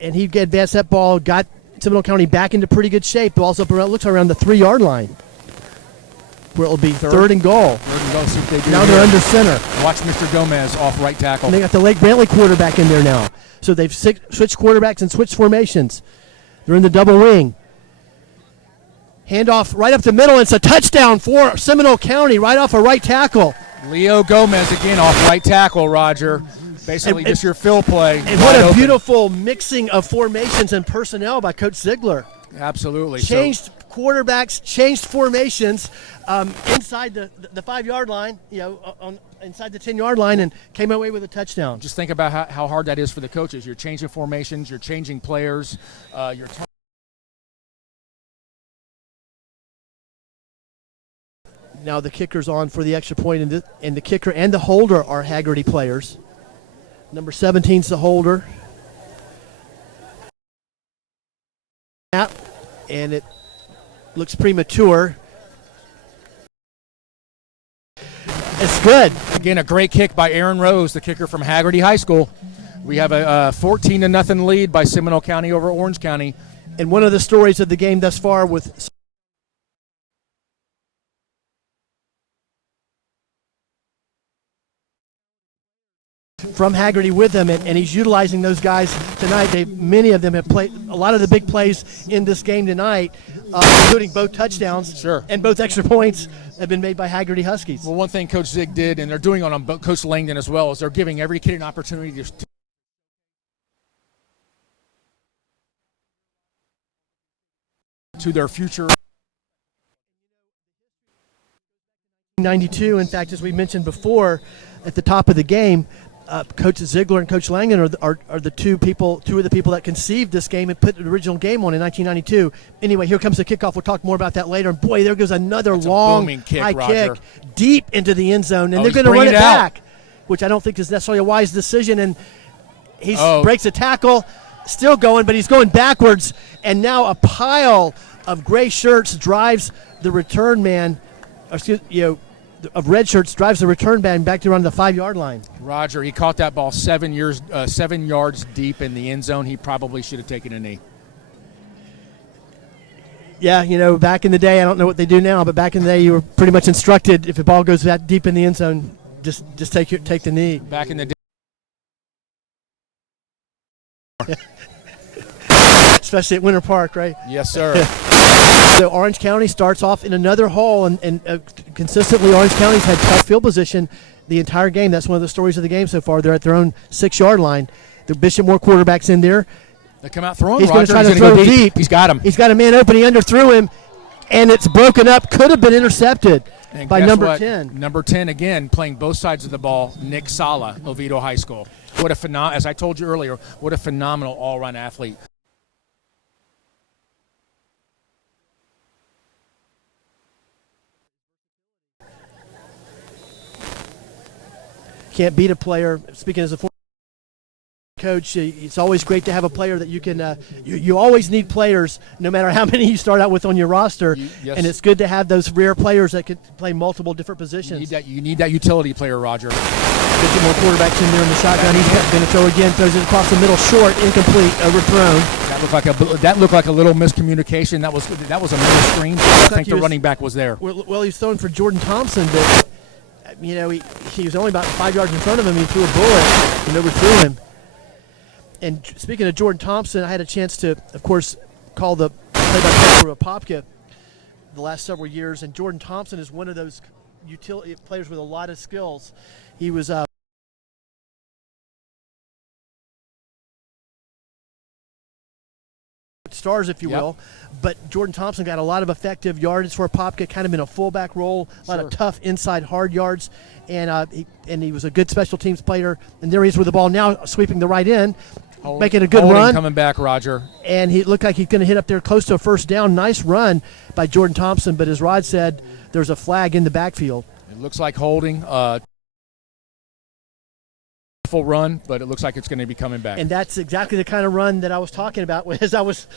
And he advanced that ball, got Seminole County back into pretty good shape. The ball's up around, looks around the 3-yard line, where it'll be third and goal. Third and goal. See what they do now here. they're under center. Watch Mr. Gomez off right tackle. And they got the Lake Brantley quarterback in there now. So they've switched quarterbacks and switched formations. They're in the double wing. Handoff right up the middle. It's a touchdown for Seminole County right off a right tackle. Leo Gomez again off right tackle, Roger. Basically just your fill play. And what a beautiful mixing of formations and personnel by Coach Ziegler. Absolutely. Changed quarterbacks, changed formations inside the 5-yard line, inside the 10-yard line, and came away with a touchdown. Just think about how hard that is for the coaches. You're changing formations, you're changing players, you're now the kicker's on for the extra point, and the kicker and the holder are Haggerty players. Number 17's the holder. And it looks premature. It's good. Again, a great kick by Aaron Rose, the kicker from Haggerty High School. We have a 14-0 lead by Seminole County over Orange County. And one of the stories of the game thus far with from Haggerty with them, and he's utilizing those guys tonight. Many of them have played a lot of the big plays in this game tonight, including both touchdowns. Sure. And both extra points have been made by Haggerty Huskies. Well, one thing Coach Zig did, and they're doing on Coach Langdon as well, is they're giving every kid an opportunity to their future. 92, in fact, as we mentioned before at the top of the game, Coach Ziegler and Coach Langen are two of the people that conceived this game and put the original game on in 1992. Anyway, here comes the kickoff. We'll talk more about that later. And boy, there goes another long high kick deep into the end zone, and they're going to run it back, which I don't think is necessarily a wise decision. And he breaks a tackle, still going, but he's going backwards. And now a pile of gray shirts drives the return man, of red shirts drives the return man back to around the 5-yard line. Roger, he caught that ball 7 yards deep in the end zone. He probably should have taken a knee. Yeah, back in the day, I don't know what they do now, but back in the day, you were pretty much instructed if the ball goes that deep in the end zone, just take the knee. Back in the day. Especially at Winter Park, right? Yes, sir. So Orange County starts off in another hole, and consistently Orange County's had tough field position the entire game. That's one of the stories of the game so far. They're at their own 6-yard line. The Bishop Moore quarterback's in there. They come out throwing. He's going to try to throw deep. He's got him. He's got a man open. He underthrew him, and it's broken up. Could have been intercepted by number 10. Number 10 again, playing both sides of the ball. Nick Sala, Oviedo High School. As I told you earlier, what a phenomenal all-around athlete. Can't beat a player. Speaking as a former coach, it's always great to have a player that you can you always need players no matter how many you start out with on your roster. Yes. And it's good to have those rare players that could play multiple different positions. You need that utility player, Roger. Get more quarterbacks in there in the shotgun. He's going to throw again, throws it across the middle, short, incomplete, overthrown. That looked like a little miscommunication. That was a middle screen. I think the running back was there. Well, he was throwing for Jordan Thompson, but he was only about 5 yards in front of him. He threw a bullet and overthrew him. And speaking of Jordan Thompson, I had a chance to, of course, call the play-by-play for Apopka the last several years. And Jordan Thompson is one of those utility players with a lot of skills. He was stars, if you Yep. will. But Jordan Thompson got a lot of effective yardage for Popka, kind of in a fullback role, a lot of tough inside hard yards, and he was a good special teams player. And there he is with the ball now, sweeping the right end, making a good Holding run. coming back, Roger. And he looked like he's going to hit up there close to a first down. Nice run by Jordan Thompson, but as Rod said, there's a flag in the backfield. It looks like holding. Full run, but it looks like it's going to be coming back. And that's exactly the kind of run that I was talking about as I was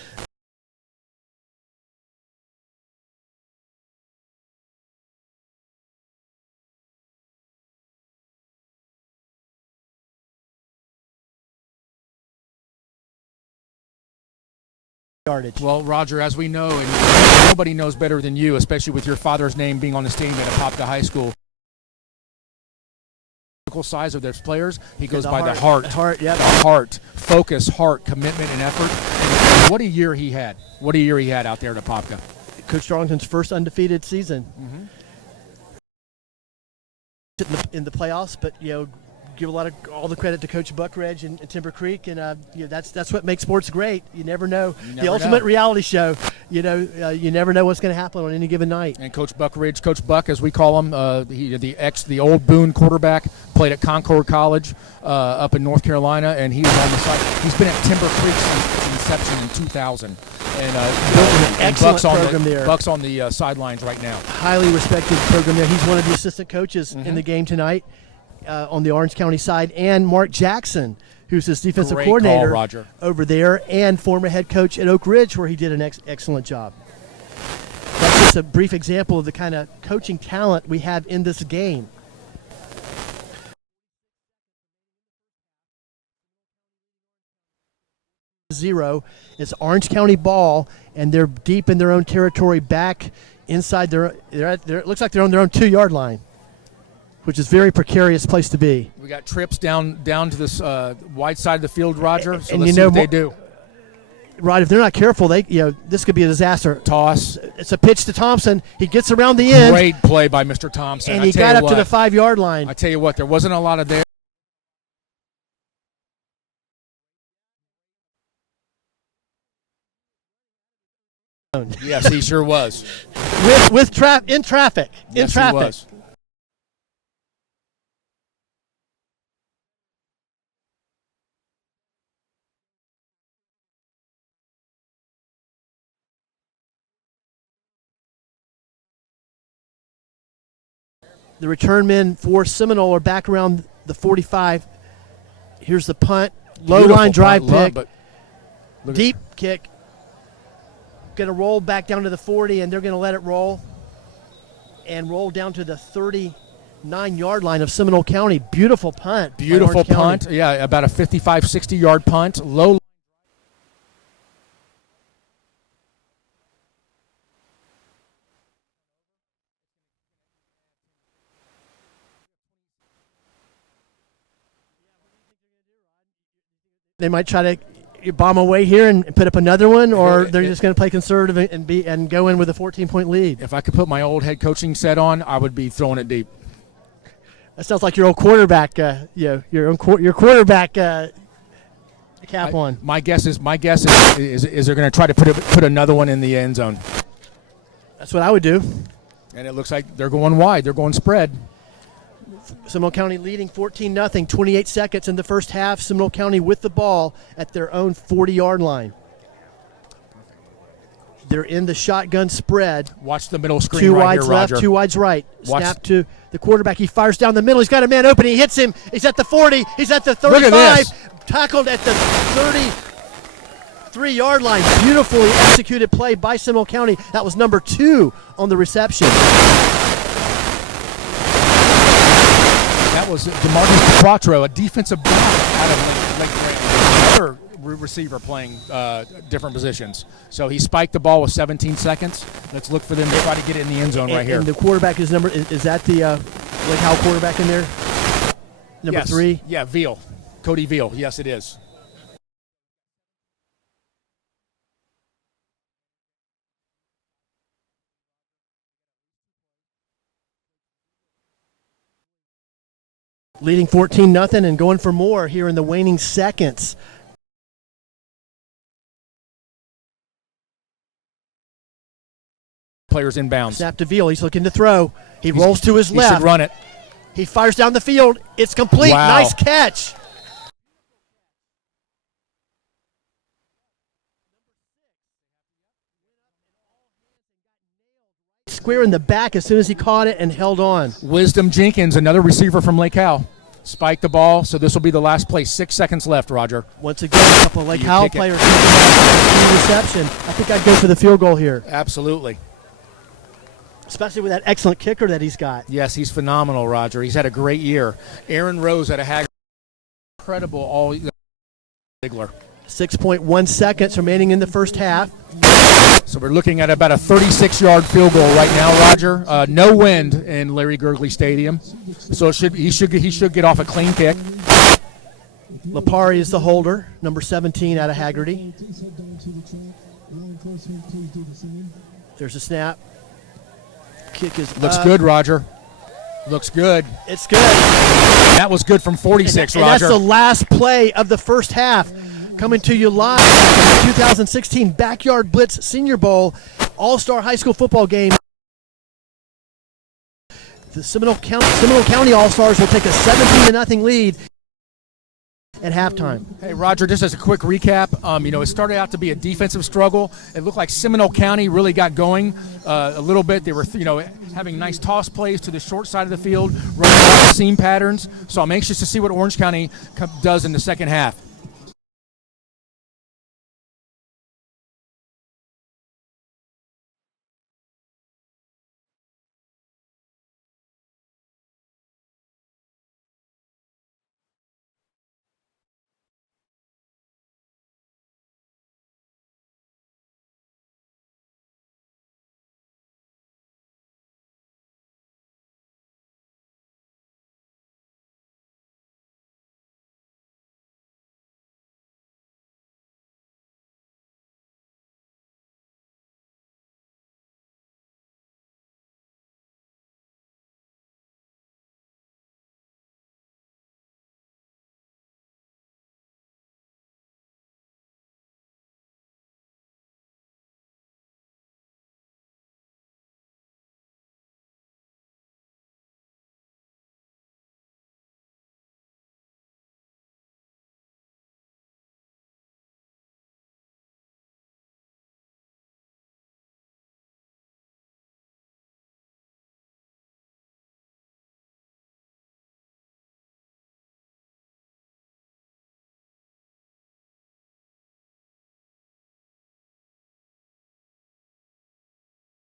yardage. Well, Roger, as we know, and nobody knows better than you, especially with your father's name being on this team at Apopka High School. Size of their players, he goes by the heart. Yeah. The heart, focus, heart, commitment, and effort. And what a year he had. What a year he had out there at Apopka. Coach Darlington's first undefeated season. In the playoffs, but give all the credit to Coach Buckridge and Timber Creek, and that's what makes sports great. You never know. The ultimate reality show. You never know what's going to happen on any given night. And Coach Buckridge, Coach Buck, as we call him, the old Boone quarterback, played at Concord College up in North Carolina, and he's on the side. He's been at Timber Creek since inception in 2000, and excellent program there. Buck's on the sidelines right now. Highly respected program there. He's one of the assistant coaches in the game tonight. On the Orange County side, and Mark Jackson, who's his defensive coordinator Roger. over there, and former head coach at Oak Ridge, where he did an excellent job. That's just a brief example of the kind of coaching talent we have in this game. Zero. It's Orange County ball, and they're deep in their own territory, back inside it looks like they're on their own 2-yard line, which is a very precarious place to be. We got trips down to this wide side of the field, Roger. So and let's see what they do. Right, if they're not careful, this could be a disaster. Toss. It's a pitch to Thompson. He gets around the end. Great play by Mr. Thompson. And he got up to the 5-yard line. I tell you what, there wasn't a lot of there. Yes, he sure was. In traffic. Yes, he was. The return men for Seminole are back around the 45. Here's the punt. Low Beautiful line drive punt, pick. Deep kick. Going to roll back down to the 40, and they're going to let it roll. And roll down to the 39-yard line of Seminole County. Beautiful punt. Beautiful punt. Yeah, about a 55, 60-yard punt. Low. They might try to bomb away here and put up another one, or they're just going to play conservative and go in with a 14-point lead. If I could put my old head coaching set on, I would be throwing it deep. That sounds like your old quarterback. Your quarterback cap on. My guess is they're going to try to put another one in the end zone. That's what I would do. And it looks like they're going wide. They're going spread. Seminole County leading 14-0, 28 seconds in the first half. Seminole County with the ball at their own 40-yard line. They're in the shotgun spread. Watch the middle screen 2 right wides here, Roger. left, 2 wides right. Snap to the quarterback. He fires down the middle. He's got a man open. He hits him. He's at the 40. He's at the 35. Look at this. Tackled at the 33-yard line. Beautifully executed play by Seminole County. That was number 2 on the reception. That was DeMarcus Quattro, a defensive back out of Lake Grant. Another receiver playing different positions. So he spiked the ball with 17 seconds. Let's look for them to try to get it in the end zone right here. And the quarterback is that the Lake Howell quarterback in there? Number 3? Yeah, Veal. Cody Veal. Yes, it is. Leading 14-0 and going for more here in the waning seconds. players inbounds. Snap to Veal. He's looking to throw. He rolls to his left. He should run it. He fires down the field. It's complete. Wow. Nice catch. Square in the back as soon as he caught it and held on. Wisdom Jenkins, another receiver from Lake Howell, spiked the ball, so this will be the last play. 6 seconds left, Roger. Once again, a couple of Lake Howell players reception. I think I'd go for the field goal here. Absolutely. Especially with that excellent kicker that he's got. Yes, he's phenomenal, Roger. He's had a great year. Aaron Rose at a Haggard. Incredible all Ziegler. 6.1 seconds remaining in the first half. So we're looking at about a 36-yard field goal right now, Roger. No wind in Larry Gergley Stadium, so he should get off a clean kick. Lapari is the holder, number 17 out of Haggerty. There's a snap. Kick is Looks good, Roger. Looks good. It's good. That was good from 46, and Roger. that's the last play of the first half. Coming to you live from the 2016 Backyard Blitz Senior Bowl All-Star High School football game. The Seminole County All-Stars will take a 17-0 lead at halftime. Hey, Roger, just as a quick recap, it started out to be a defensive struggle. It looked like Seminole County really got going a little bit. They were, having nice toss plays to the short side of the field, running a lot of seam patterns. So I'm anxious to see what Orange County does in the second half.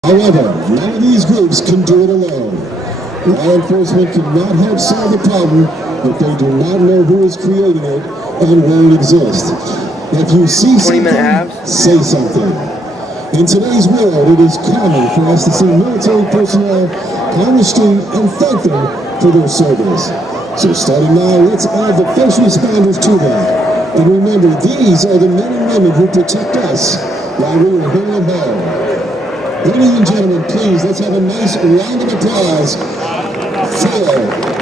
However, none of these groups can do it alone. Law enforcement cannot help solve the problem if they do not know who is creating it and where it exists. If you see something, say something. In today's world, it is common for us to see military personnel on the street and thank them for their service. So starting now, let's add the first responders to that. And remember, these are the men and women who protect us while we are here at home. Ladies and gentlemen, please, let's have a nice round of applause for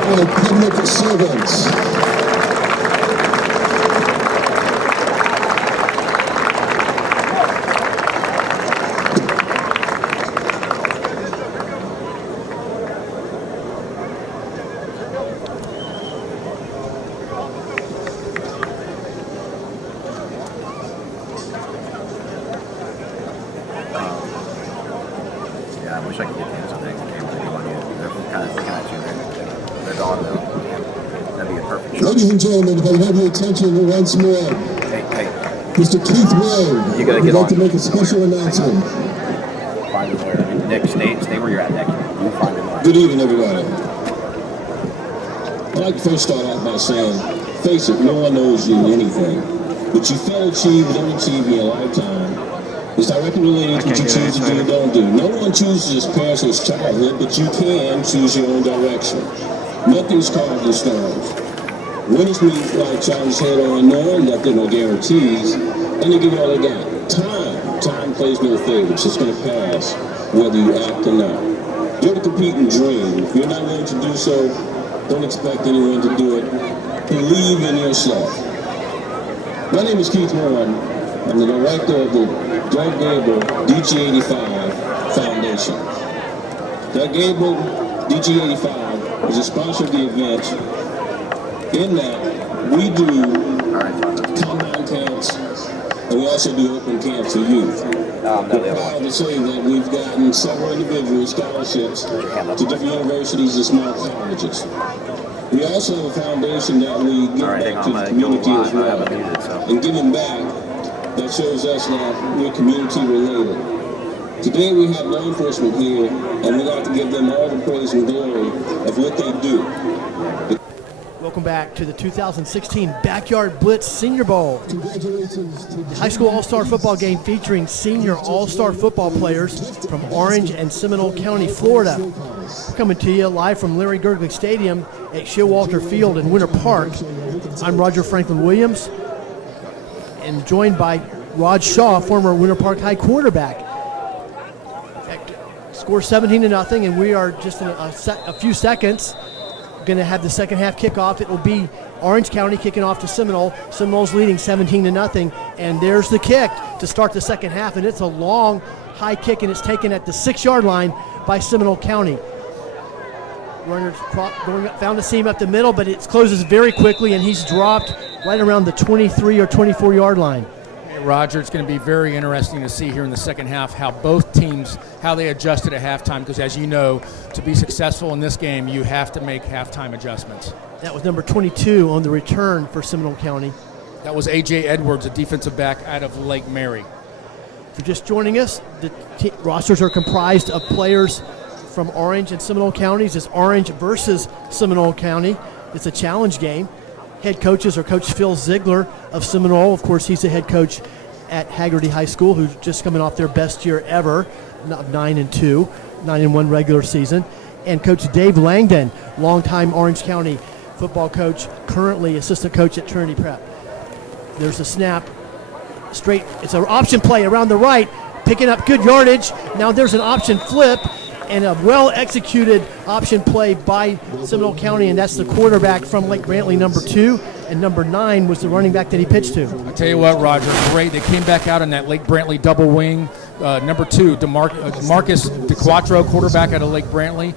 our public servants. I wish I could get the answer thing. They're kind of at you. They're gone though. That'd be a perfect shot. Ladies and gentlemen, if I have your attention once more, Hey. Mr. Keith Rowe, You gotta would get like on. to make a special announcement. Find them where. Nick, stay where you're at, Nick. You find them. Good evening, everybody. I'd like to first start out by saying, face it, no one knows you anything. What you fail to achieve or don't achieve in your lifetime is directly related to what you choose to do or don't do. No one chooses his parents or his childhood, but you can choose your own direction. Nothing's carved in stone. Winners meet like Charlie's head on, knowing that there are no guarantees, and they give it all they got. Time plays no favorites. It's going to pass, whether you act or not. You're to compete and dream. If you're not willing to do so, don't expect anyone to do it. Believe in yourself. My name is Keith Horn. I'm the director of the Doug Gabriel DG85 Foundation. Doug Gable, DG85, is a sponsor of the event. In that, we do compound camps, and we also do open camps for youth. We're proud to say that we've gotten several individual scholarships to different universities and small colleges. We also have a foundation that we give back to the community as well. And giving back, that shows us that we're community related. Today we have law enforcement here, and we'd like to give them all the praise and glory of what they do. Welcome back to the 2016 Backyard Blitz Senior Bowl. The high school all-star football game featuring senior all-star football players from Orange and Seminole County, Florida. We're coming to you live from Larry Gergely Stadium at Showalter Field in Winter Park. I'm Roger Franklin Williams, and joined by Rod Shaw, former Winter Park High quarterback. Score 17-0, and we are just in a few seconds going to have the second half kickoff. It will be Orange County kicking off to Seminole. Seminole's leading 17-0, and there's the kick to start the second half, and it's a long, high kick, and it's taken at the 6-yard line by Seminole County. Runner found a seam up the middle, but it closes very quickly, and he's dropped right around the 23 or 24-yard line. Hey, Roger, it's going to be very interesting to see here in the second half how both teams, how they adjusted at halftime, because as you know, to be successful in this game, you have to make halftime adjustments. That was number 22 on the return for Seminole County. That was A.J. Edwards, a defensive back out of Lake Mary. If you're just joining us, the rosters are comprised of players from Orange and Seminole counties. It's Orange versus Seminole County. It's a challenge game. Head coaches are Coach Phil Ziegler of Seminole. Of course, he's the head coach at Haggerty High School, who's just coming off their best year ever, 9-2, 9-1 regular season. And Coach Dave Langdon, longtime Orange County football coach, currently assistant coach at Trinity Prep. There's a snap. Straight, it's an option play around the right, picking up good yardage. Now there's an option flip and a well-executed option play by Seminole County, and that's the quarterback from Lake Brantley, number 2, and number 9 was the running back that he pitched to. I tell you what, Roger, great. They came back out in that Lake Brantley double wing. Number 2, Marcus DeQuatro, quarterback out of Lake Brantley,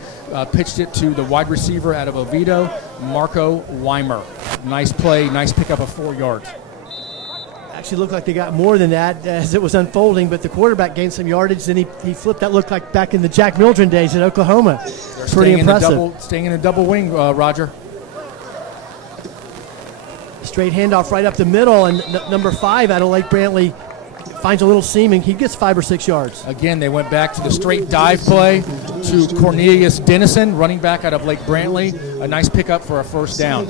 pitched it to the wide receiver out of Oviedo, Marco Weimer. Nice play, nice pickup of 4 yards. Actually looked like they got more than that as it was unfolding, but the quarterback gained some yardage, then he flipped. That looked like back in the Jack Mildren days at Oklahoma. Pretty impressive. Staying in the double wing, Roger. Straight handoff right up the middle, and number 5 out of Lake Brantley finds a little seaming. He gets 5 or 6 yards. Again, they went back to the straight dive play to Cornelius Dennison, running back out of Lake Brantley. A nice pickup for a first down.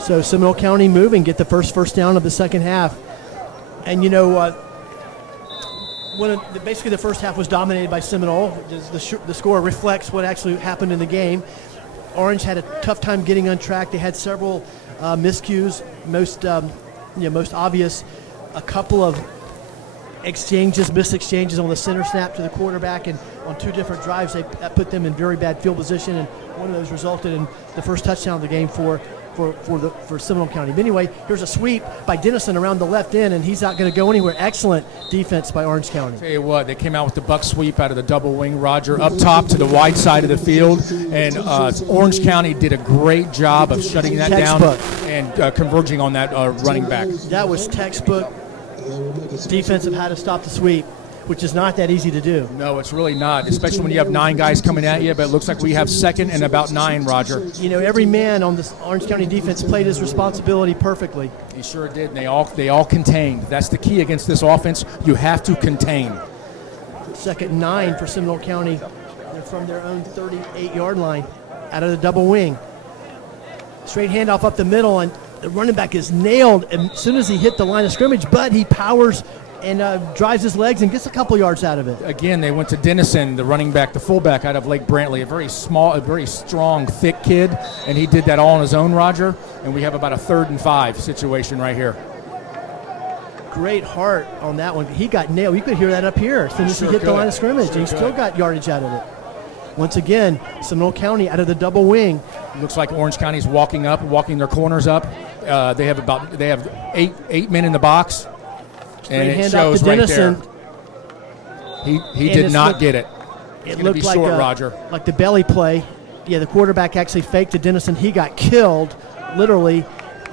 So Seminole County moving, get the first down of the second half. And you know, basically the first half was dominated by Seminole. The score reflects what actually happened in the game. Orange had a tough time getting on track. They had several miscues, most obvious, a couple of missed exchanges on the center snap to the quarterback, and on 2 different drives that put them in very bad field position, and one of those resulted in the first touchdown of the game for Seminole County. But anyway, here's a sweep by Dennison around the left end, and he's not going to go anywhere. Excellent defense by Orange County. Tell you what, they came out with the buck sweep out of the double wing, Roger, up top to the wide side of the field, and Orange County did a great job of shutting that down and converging on that running back. That was textbook defense of how to stop the sweep, which is not that easy to do. No, it's really not, especially when you have 9 guys coming at you, but it looks like we have second and about 9, Roger. You know, every man on this Orange County defense played his responsibility perfectly. He sure did, and they all contained. That's the key against this offense. You have to contain. Second and 9 for Seminole County. They're from their own 38-yard line out of the double wing. Straight handoff up the middle, and the running back is nailed as soon as he hit the line of scrimmage, but he powers and drives his legs and gets a couple yards out of it. Again, they went to Dennison, the running back, the fullback out of Lake Brantley, a very strong, thick kid, and he did that all on his own, Roger, and we have about a 3rd and 5 situation right here. Great heart on that one. He got nailed. You could hear that up here as soon as he hit the line of scrimmage, and he still got yardage out of it. Once again, Seminole County out of the double wing. It looks like Orange County's walking their corners up. They have 8 men in the box. And it shows right there. He And did it's not look- get it. It's It going to be looked like short, Roger. like the belly play. Yeah, the quarterback actually faked to Dennison. He got killed, literally,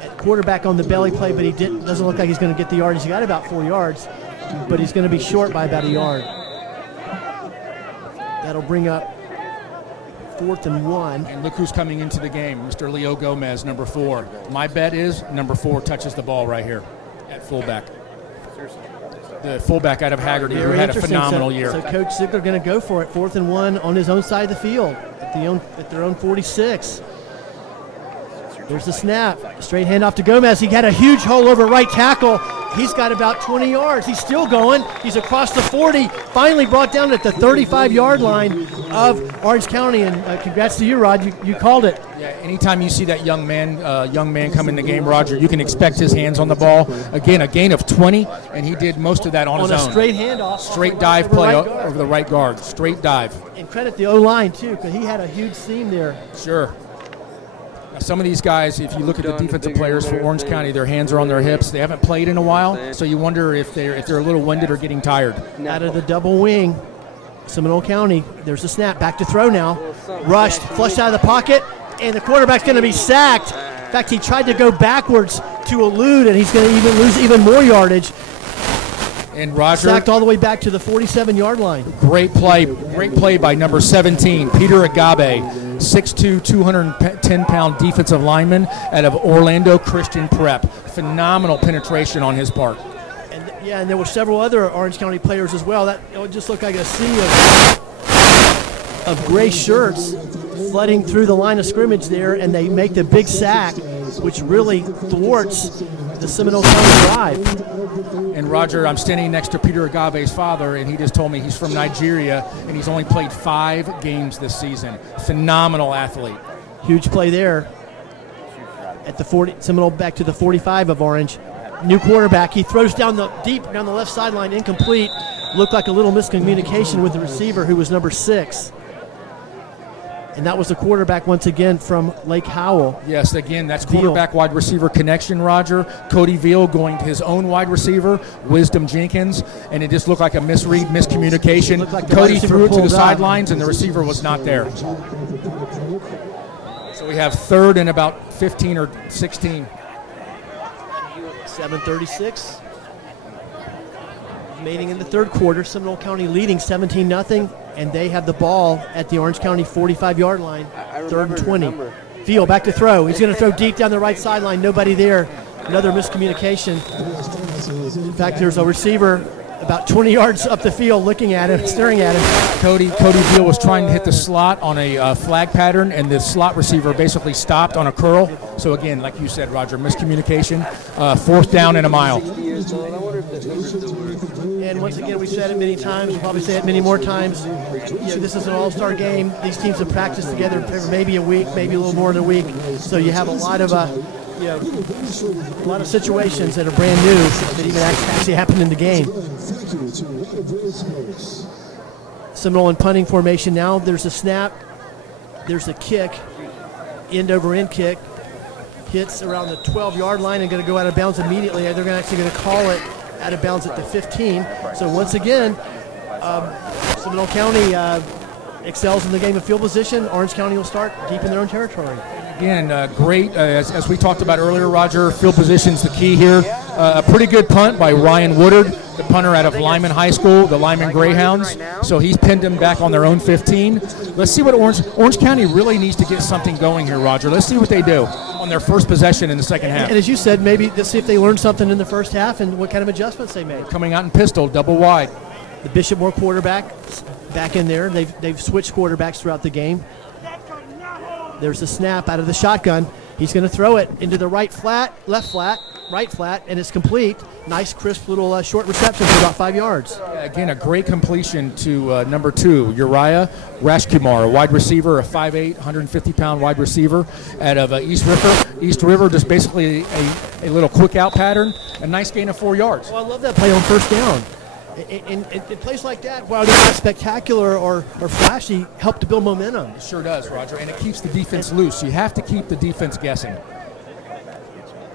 at quarterback on the belly play, but he doesn't look like he's going to get the yardage. He got about 4 yards, but he's going to be short by about a yard. That'll bring up 4th and 1. And look who's coming into the game, Mr. Leo Gomez, number 4. My bet is number 4 touches the ball right here at fullback. The fullback out of Haggerty, who Very had a interesting. phenomenal year. So Coach Ziegler going to go for it. 4th and 1 on his own side of the field at their own 46. There's the snap. Straight handoff to Gomez. He had a huge hole over right tackle. He's got about 20 yards. He's still going. He's across the 40. Finally brought down at the 35-yard line of Orange County. And congrats to you, Rod. You called it. Yeah, anytime you see that young man come in the game, Roger, you can expect his hands on the ball. Again, a gain of 20, and he did most of that on his own. On a straight handoff. Straight dive over play right guard. over the right guard. Straight dive. And credit the O-line, too, because he had a huge seam there. Sure. Now, some of these guys, if you look at the defensive players for Orange County, their hands are on their hips. They haven't played in a while, so you wonder if they're a little winded or getting tired. Out of the double wing, Seminole County. There's the snap. Back to throw now. Rushed, flushed out of the pocket, and the quarterback's going to be sacked. In fact, he tried to go backwards to elude, and he's going to lose even more yardage. And Roger, Sacked all the way back to the 47-yard line. great play by number 17, Peter Agabe, 6'2", 210-pound defensive lineman out of Orlando Christian Prep. Phenomenal penetration on his part. And there were several other Orange County players as well. It would just look like a sea of gray shirts flooding through the line of scrimmage there, and they make the big sack, which really thwarts the Seminole County drive. And Roger, I'm standing next to Peter Agave's father, and he just told me he's from Nigeria, and he's only played 5 games this season. Phenomenal athlete. Huge play there at the 40. Seminole back to the 45 of Orange. New quarterback. He throws deep down the left sideline, incomplete. Looked like a little miscommunication with the receiver, who was number 6. And that was the quarterback once again from Lake Howell. Yes, again, that's quarterback wide receiver connection, Roger. Cody Veal going to his own wide receiver, Wisdom Jenkins, and it just looked like a miscommunication. Like Cody threw it to the pulled up. sidelines, and the receiver was not there. So we have 3rd and about 15 or 16. 7:36. Remaining in the third quarter, Seminole County leading 17-0, and they have the ball at the Orange County 45-yard line, 3rd and 20. Veal back to throw. He's going to throw deep down the right sideline. Nobody there. Another miscommunication. In fact, there's a receiver about 20 yards up the field looking at him, staring at him. Cody Veal was trying to hit the slot on a flag pattern, and the slot receiver basically stopped on a curl. So again, like you said, Roger, miscommunication. 4th down and a mile. And once again, we've said it many times. We'll probably say it many more times. This is an all-star game. These teams have practiced together for maybe a week, maybe a little more than a week. So you have a lot of situations that are brand new that even actually happened in the game. Seminole in punting formation now. There's a snap. There's a kick. End-over-end kick. Hits around the 12-yard line and going to go out of bounds immediately. They're actually going to call it out of bounds at the 15. So once again, Seminole County excels in the game of field position. Orange County will start deep in their own territory. Again, great, as we talked about earlier, Roger, field position's the key here. A pretty good punt by Ryan Woodard, the punter out of Lyman High School, the Lyman Greyhounds. So he's pinned them back on their own 15. Let's see what Orange County really needs to get something going here, Roger. Let's see what they do on their first possession in the second half. And as you said, maybe let's see if they learn something in the first half and what kind of adjustments they made. Coming out in pistol, double wide. The Bishop Moore quarterback back in there. They've switched quarterbacks throughout the game. There's a snap out of the shotgun. He's going to throw it into the right flat, left flat, right flat, and it's complete. Nice, crisp little short reception for about 5 yards. Again, a great completion to number 2, Uriah Rashkumar, a wide receiver, a 5'8", 150-pound wide receiver out of East River. East River, just basically a little quick out pattern. A nice gain of 4 yards. Well, I love that play on first down. And plays like that, while they're not spectacular or flashy, help to build momentum. It sure does, Roger, and it keeps the defense loose. You have to keep the defense guessing.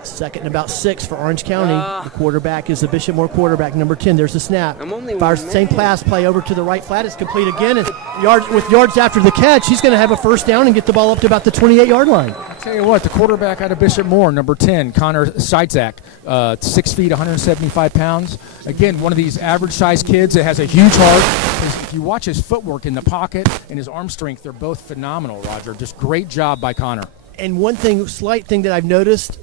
Second and about 6 for Orange County. The quarterback is the Bishop Moore quarterback, number 10. There's the snap. Fires the same pass play over to the right flat. It's complete again. And yards after the catch, he's going to have a first down and get the ball up to about the 28-yard line. I'll tell you what, the quarterback out of Bishop Moore, number 10, Connor Sidezak, 6 feet, 175 pounds. Again, one of these average-sized kids that has a huge heart. If you watch his footwork in the pocket and his arm strength, they're both phenomenal, Roger. Just great job by Connor. And one slight thing that I've noticed,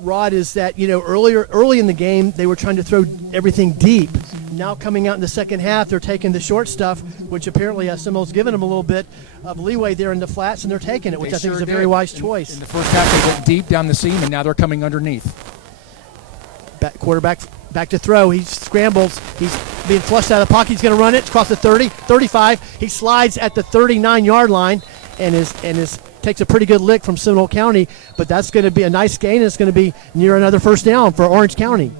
Rod, is that, early in the game, they were trying to throw everything deep. Now coming out in the second half, they're taking the short stuff, which apparently Seminole's given them a little bit of leeway there in the flats, and they're taking it, which I think is a very wise choice. In the first half, they went deep down the seam, and now they're coming underneath. Quarterback back to throw. He scrambles. He's being flushed out of the pocket. He's going to run it. It's across the 30, 35. He slides at the 39-yard line and takes a pretty good lick from Seminole County, but that's going to be a nice gain. It's going to be near another first down for Orange County.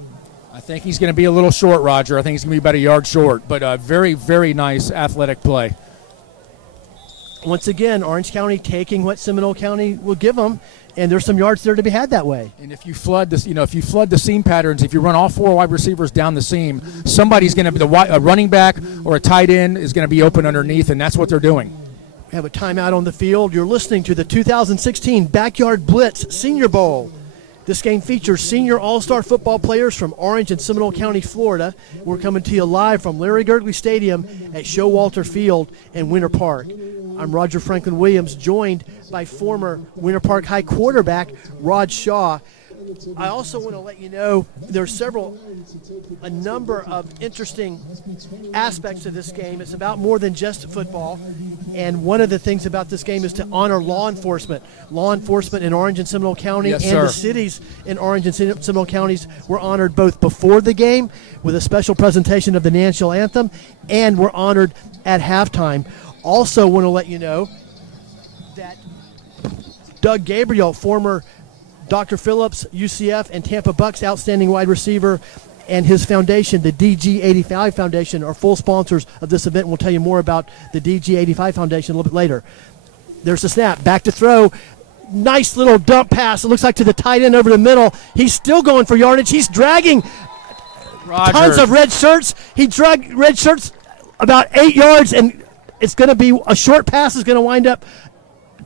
I think he's going to be a little short, Roger. I think he's going to be about a yard short, but a very, very nice athletic play. Once again, Orange County taking what Seminole County will give them, and there's some yards there to be had that way. And if you flood this, if you flood the seam patterns, if you run all 4 wide receivers down the seam, somebody's going to be a running back or a tight end is going to be open underneath, and that's what they're doing. We have a timeout on the field. You're listening to the 2016 Backyard Blitz Senior Bowl. This game features senior all-star football players from Orange and Seminole County, Florida. We're coming to you live from Larry Gergley Stadium at Showalter Field in Winter Park. I'm Roger Franklin Williams, joined by former Winter Park High quarterback Rod Shaw. I also want to let you know there's a number of interesting aspects to this game. It's about more than just football. And one of the things about this game is to honor law enforcement. Law enforcement in Orange and Seminole County, yes, and sir. The cities in Orange and Seminole counties were honored both before the game with a special presentation of the national anthem, and were honored at halftime. Also want to let you know that Doug Gabriel, former Dr. Phillips, UCF, and Tampa Bucks outstanding wide receiver, and his foundation, the DG85 Foundation, are full sponsors of this event. We'll tell you more about the DG85 Foundation a little bit later. There's the snap. Back to throw. Nice little dump pass. It looks like to the tight end over the middle. He's still going for yardage. He's dragging tons of red shirts. He dragged red shirts about 8 yards, and it's going to be a short pass is going to wind up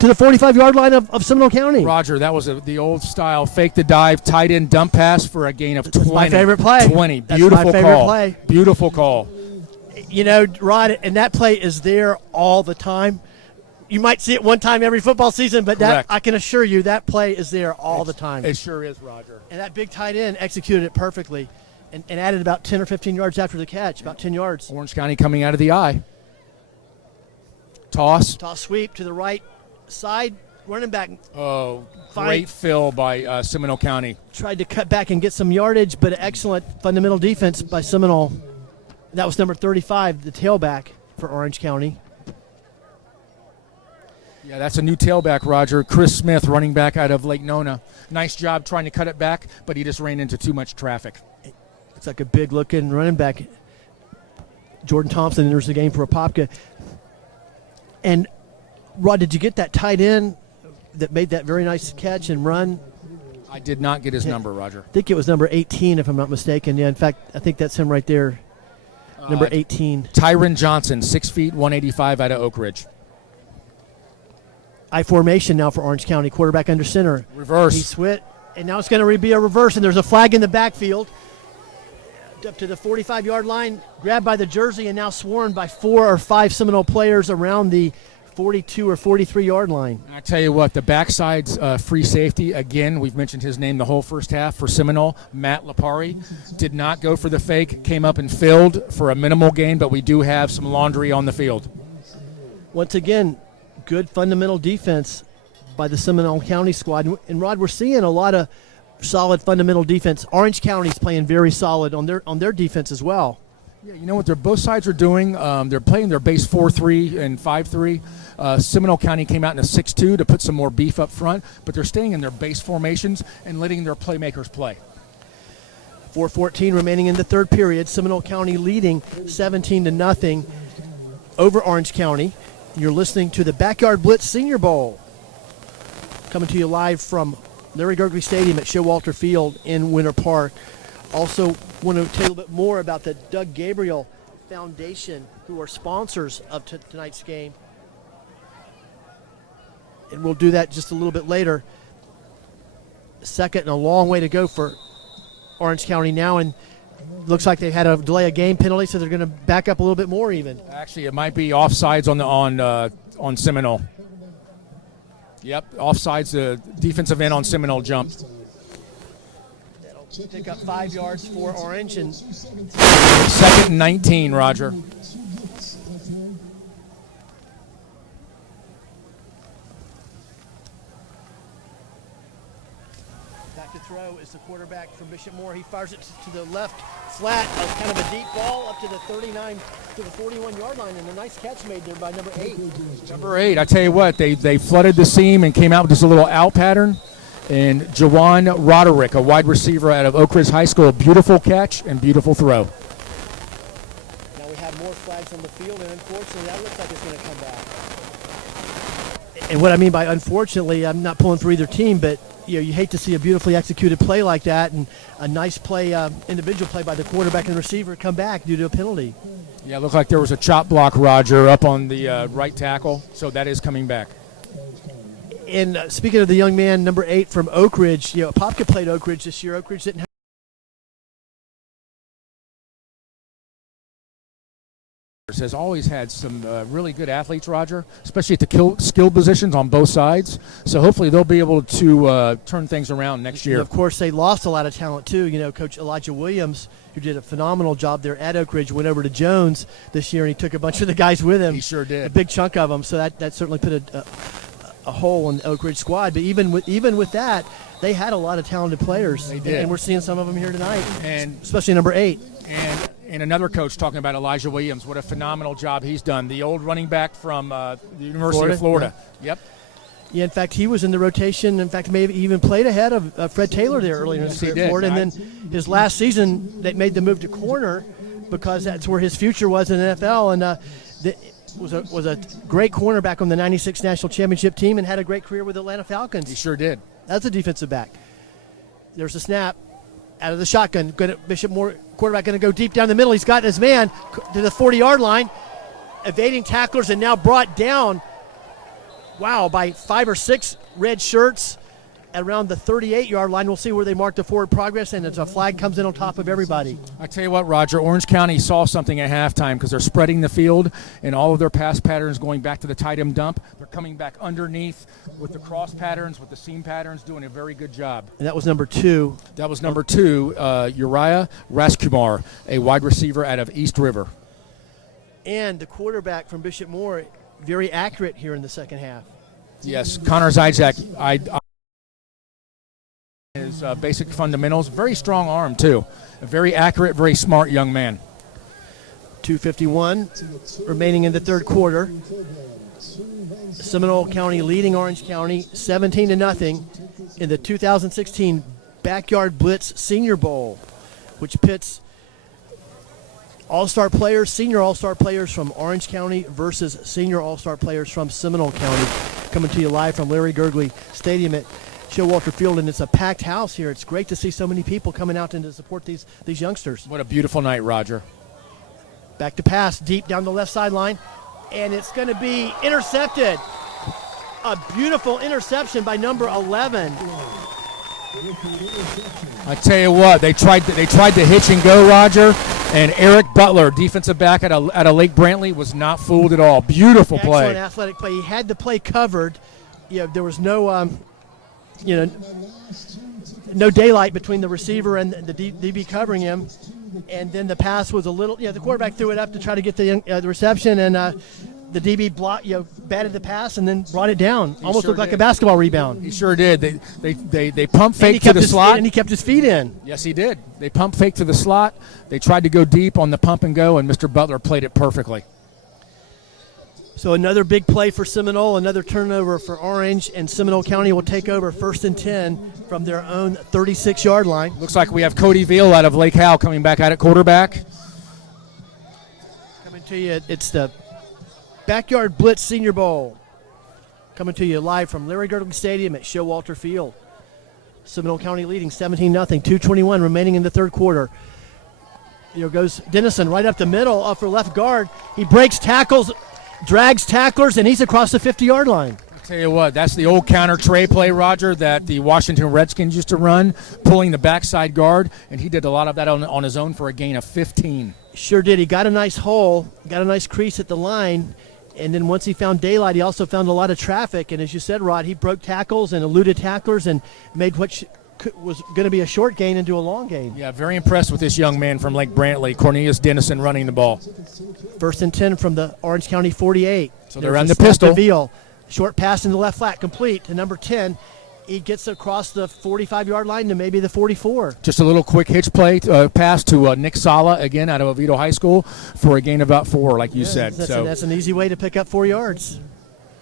to the 45-yard line of Seminole County. Roger, that was the old style fake the dive, tight end dump pass for a gain of 20. That's my favorite play. 20. That's Beautiful my favorite call. play. Beautiful call. Rod, and that play is there all the time. You might see it one time every football season, but that, I can assure you that play is there all the time. It sure is, Roger. And that big tight end executed it perfectly and added about 10 or 15 yards after the catch, about 10 yards. Orange County coming out of the eye. Toss sweep to the right side. Running back. Oh, great fill by Seminole County. Tried to cut back and get some yardage, but excellent fundamental defense by Seminole. That was number 35, the tailback for Orange County. Yeah, that's a new tailback, Roger. Chris Smith, running back out of Lake Nona. Nice job trying to cut it back, but he just ran into too much traffic. It's like a big-looking running back. Jordan Thompson enters the game for Apopka. And, Rod, did you get that tight end that made that very nice catch and run? I did not get his number, Roger. I think it was number 18, if I'm not mistaken. Yeah, in fact, I think that's him right there, number 18. Tyron Johnson, 6 feet, 185 out of Oak Ridge. I formation now for Orange County. Quarterback under center. Reverse. He switched, and now it's going to be a reverse, and there's a flag in the backfield. Up to the 45-yard line, grabbed by the jersey, and now swarmed by 4 or 5 Seminole players around the 42 or 43-yard line. I tell you what, the backside's free safety, again, we've mentioned his name the whole first half for Seminole, Matt Lapari, did not go for the fake, came up and filled for a minimal gain, but we do have some laundry on the field. Once again, good fundamental defense by the Seminole County squad. And, Rod, we're seeing a lot of solid fundamental defense. Orange County's playing very solid on their defense as well. Yeah, you know what both sides are doing? They're playing their base 4-3 and 5-3. Seminole County came out in a 6-2 to put some more beef up front, but they're staying in their base formations and letting their playmakers play. 4:14 remaining in the third period. Seminole County leading 17-0 over Orange County. You're listening to the Backyard Blitz Senior Bowl. Coming to you live from Larry Gurgley Stadium at Showalter Field in Winter Park. Also want to tell you a little bit more about the Doug Gabriel Foundation, who are sponsors of tonight's game. And we'll do that just a little bit later. Second and a long way to go for Orange County now, and looks like they had a delay of game penalty, so they're going to back up a little bit more even. Actually, it might be offsides on Seminole. Yep, offsides. The defensive end on Seminole jumped. That'll pick up 5 yards for Orange, and Second and 19, Roger. back to throw is the quarterback from Bishop Moore. He fires it to the left flat, kind of a deep ball up to the 39 to the 41-yard line, and a nice catch made there by number 8. Number 8, I tell you what, they flooded the seam and came out with just a little out pattern. And Jawan Roderick, a wide receiver out of Oak Ridge High School, beautiful catch and beautiful throw. Now we have more flags on the field, and unfortunately that looks like it's going to come back. And what I mean by unfortunately, I'm not pulling for either team, but you hate to see a beautifully executed play like that and a nice play, individual play by the quarterback and the receiver come back due to a penalty. Yeah, it looked like there was a chop block, Roger, up on the right tackle, so that is coming back. And speaking of the young man, number 8 from Oak Ridge, Popka played Oak Ridge this year. Oak Ridge didn't have has always had some really good athletes, Roger, especially at the skill positions on both sides. So hopefully they'll be able to turn things around next year. And of course, they lost a lot of talent too. Coach Elijah Williams, who did a phenomenal job there at Oak Ridge, went over to Jones this year, and he took a bunch of the guys with him. He sure did. A big chunk of them. So that certainly put a hole in the Oak Ridge squad. But even with that, they had a lot of talented players. They did. And we're seeing some of them here tonight, And especially number 8. And another coach talking about Elijah Williams, what a phenomenal job he's done. The old running back from the University of Florida. Yeah. Yep. Yeah, in fact, he was in the rotation. In fact, maybe even played ahead of Fred Taylor there earlier in his career at Florida. And then his last season, they made the move to corner because that's where his future was in the NFL. And was a great cornerback on the '96 National Championship team and had a great career with the Atlanta Falcons. He sure did. That's a defensive back. There's a snap out of the shotgun. Bishop Moore, quarterback, going to go deep down the middle. He's got his man to the 40-yard line, evading tacklers, and now brought down, by 5 or 6 red shirts at around the 38-yard line. We'll see where they mark the forward progress, and as a flag comes in on top of everybody. I tell you what, Roger, Orange County saw something at halftime because they're spreading the field and all of their pass patterns going back to the tight end dump. They're coming back underneath with the cross patterns, with the seam patterns, doing a very good job. And that was number 2. That was number 2, Uriah Raskumar, a wide receiver out of East River. And the quarterback from Bishop Moore, very accurate here in the second half. Yes, Connor Zajak, his basic fundamentals, very strong arm too. A very accurate, very smart young man. 2:51 remaining in the third quarter. Seminole County leading Orange County 17-0 in the 2016 Backyard Blitz Senior Bowl, which pits All-Star players, senior All-Star players from Orange County versus senior All-Star players from Seminole County. Coming to you live from Larry Gurgley Stadium at Showalter Field, and it's a packed house here. It's great to see so many people coming out and to support these youngsters. What a beautiful night, Roger. Back to pass, deep down the left sideline, and it's going to be intercepted. A beautiful interception by number 11. I tell you what, they tried to hitch and go, Roger, and Eric Butler, defensive back at a Lake Brantley, was not fooled at all. Beautiful play. Excellent athletic play. He had the play covered. There was no no daylight between the receiver and the DB covering him, and then the pass was a little. The quarterback threw it up to try to get the reception, and the DB batted the pass and then brought it down. Almost looked like a basketball rebound. He sure did. They pump fake to the slot, and he kept his feet in. Yes, he did. They pump fake to the slot. They tried to go deep on the pump and go, and Mr. Butler played it perfectly. So another big play for Seminole, another turnover for Orange, and Seminole County will take over 1st and 10 from their own 36-yard line. Looks like we have Cody Veal out of Lake Howell coming back out at quarterback. Coming to you, it's the Backyard Blitz Senior Bowl. Coming to you live from Larry Gurgley Stadium at Showalter Field. Seminole County leading 17-0, 2:21 remaining in the third quarter. Here goes Dennison right up the middle off her left guard. He breaks tackles, drags tacklers, and he's across the 50-yard line. Tell you what, that's the old counter tray play, Roger, that the Washington Redskins used to run, pulling the backside guard, and he did a lot of that on his own for a gain of 15. Sure did. He got a nice hole, got a nice crease at the line, and then once he found daylight, he also found a lot of traffic. And as you said, Rod, he broke tackles and eluded tacklers and made what was going to be a short gain into a long gain. Yeah, very impressed with this young man from Lake Brantley, Cornelius Dennison, running the ball. 1st and 10 from the Orange County 48. So they're on the pistol. Veal. Short pass in the left flat, complete to number 10. He gets across the 45-yard line to maybe the 44. Just a little quick hitch play pass to Nick Sala, again, out of Oviedo High School, for a gain of about 4, like you said. That's an easy way to pick up 4 yards.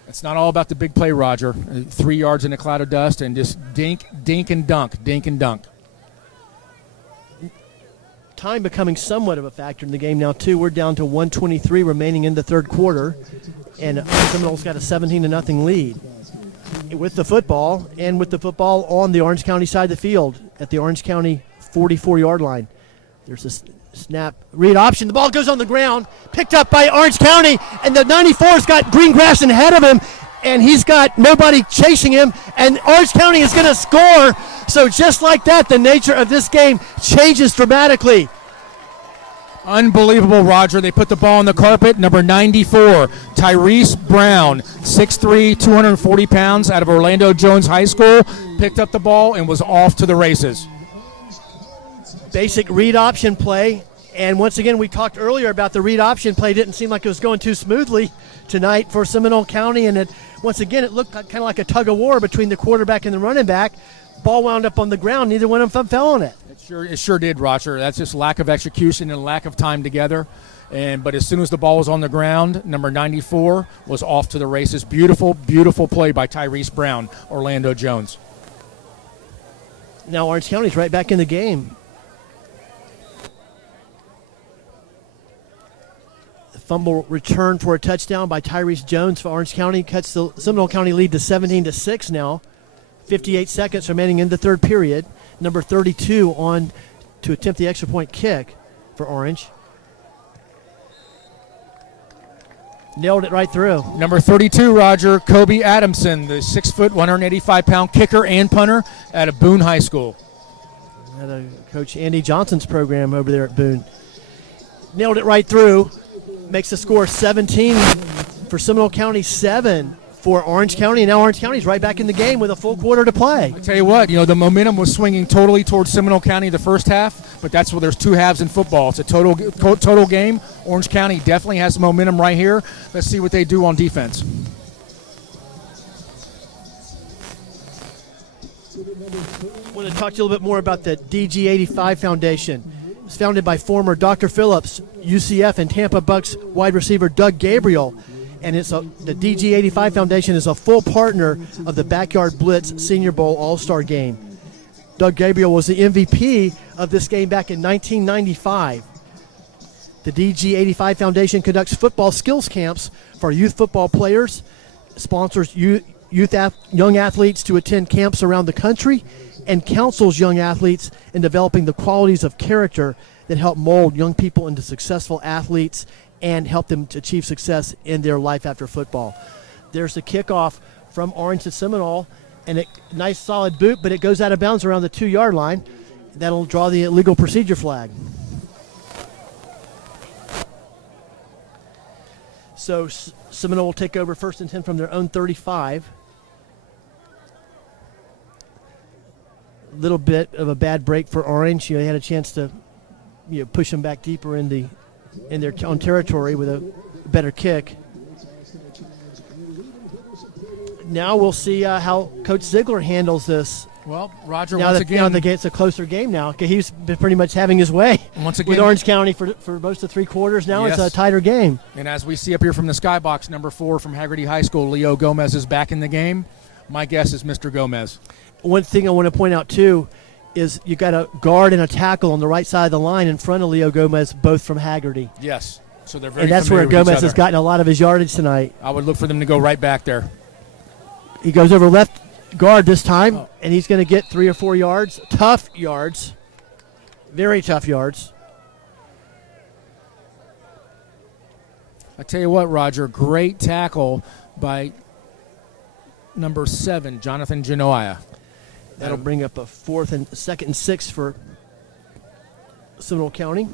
It's not all about the big play, Roger. 3 yards in a cloud of dust and just dink, and dunk. Time becoming somewhat of a factor in the game now, too. We're down to 1:23 remaining in the third quarter, and Seminole's got a 17-0 lead with the football, and with the football on the Orange County side of the field at the Orange County 44-yard line. There's a snap, read option. The ball goes on the ground, picked up by Orange County, and the 94's got green grass ahead of him, and he's got nobody chasing him, and Orange County is going to score. So just like that, the nature of this game changes dramatically. Unbelievable, Roger. They put the ball on the carpet. Number 94, Tyrese Brown, 6'3", 240 pounds, out of Orlando Jones High School, picked up the ball and was off to the races. Basic read option play. And once again, we talked earlier about the read option play. Didn't seem like it was going too smoothly tonight for Seminole County. And once again, it looked kind of like a tug of war between the quarterback and the running back. Ball wound up on the ground. Neither one of them fell on it. It sure did, Roger. That's just lack of execution and lack of time together. But as soon as the ball was on the ground, number 94 was off to the races. Beautiful, beautiful play by Tyrese Brown, Orlando Jones. Now Orange County's right back in the game. The fumble return for a touchdown by Tyrese Jones for Orange County. Cuts the Seminole County lead to 17-6 now. 58 seconds remaining in the third period. Number 32 on to attempt the extra point kick for Orange. Nailed it right through. Number 32, Roger, Kobe Adamson, the 6', 185-pound kicker and punter out of Boone High School. Coach Andy Johnson's program over there at Boone. Nailed it right through. Makes the score 17 for Seminole County, 7 for Orange County, and now Orange County's right back in the game with a full quarter to play. I tell you what, the momentum was swinging totally towards Seminole County the first half, but that's where there's 2 halves in football. It's a total game. Orange County definitely has some momentum right here. Let's see what they do on defense. I want to talk to you a little bit more about the DG85 Foundation. It's founded by former Dr. Phillips, UCF, and Tampa Bucks wide receiver Doug Gabriel. And the DG85 Foundation is a full partner of the Backyard Blitz Senior Bowl All-Star Game. Doug Gabriel was the MVP of this game back in 1995. The DG85 Foundation conducts football skills camps for youth football players, sponsors young athletes to attend camps around the country, and counsels young athletes in developing the qualities of character that help mold young people into successful athletes and help them to achieve success in their life after football. There's the kickoff from Orange to Seminole, and a nice solid boot, but it goes out of bounds around the 2-yard line. That'll draw the illegal procedure flag. So Seminole will take over 1st and 10 from their own 35. A little bit of a bad break for Orange. They had a chance to push them back deeper in their own territory with a better kick. Now we'll see how Coach Ziegler handles this. Well, Roger, now once that, again, it's a closer game now. He's been pretty much having his way once again with Orange County for most of 3 quarters. Now yes. It's a tighter game. And as we see up here from the skybox, number 4 from Haggerty High School, Leo Gomez is back in the game. My guess is Mr. Gomez. One thing I want to point out, too, is you got a guard and a tackle on the right side of the line in front of Leo Gomez, both from Haggerty. Yes, so they're very and that's familiar where with each Gomez other. has gotten a lot of his yardage tonight. I would look for them to go right back there. He goes over left guard this time, and he's going to get 3 or 4 yards. Tough yards. Very tough yards. I tell you what, Roger, great tackle by number 7, Jonathan Genoia. That'll bring up a 2nd and 6 for Seminole County,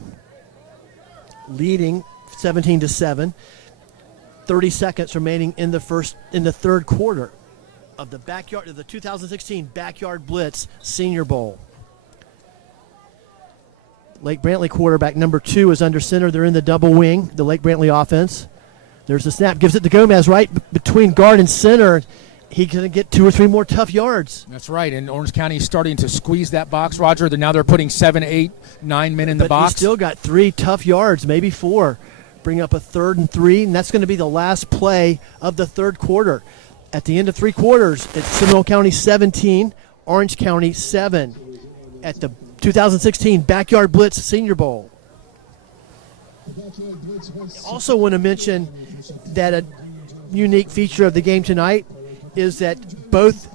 leading 17-7. 30 seconds remaining in the third quarter of the 2016 Backyard Blitz Senior Bowl. Lake Brantley quarterback number 2 is under center. They're in the double wing, the Lake Brantley offense. There's the snap, gives it to Gomez right between guard and center. He's going to get 2 or 3 more tough yards. That's right, and Orange County is starting to squeeze that box, Roger. Now they're putting 7, 8, 9 men in the box. He's still got 3 tough yards, maybe 4. Bring up a 3rd and 3, and that's going to be the last play of the third quarter. At the end of 3 quarters, it's Seminole County 17, Orange County 7 at the 2016 Backyard Blitz Senior Bowl. Also want to mention that a unique feature of the game tonight is that both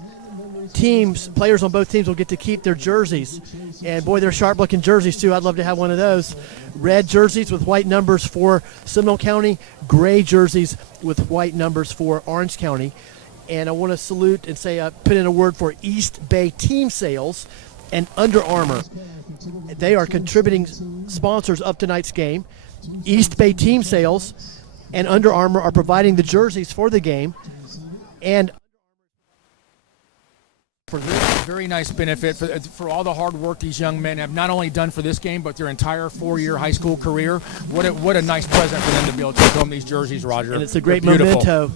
teams, players on both teams, will get to keep their jerseys. And boy, they're sharp-looking jerseys too. I'd love to have one of those. Red jerseys with white numbers for Seminole County, gray jerseys with white numbers for Orange County. And I want to salute and say, put in a word for East Bay Team Sales and Under Armour. They are contributing sponsors of tonight's game. East Bay Team Sales and Under Armour are providing the jerseys for the game. And For very nice benefit for all the hard work these young men have not only done for this game, but their entire 4-year high school career. What a nice present for them to be able to take home these jerseys, Roger. And it's a great memento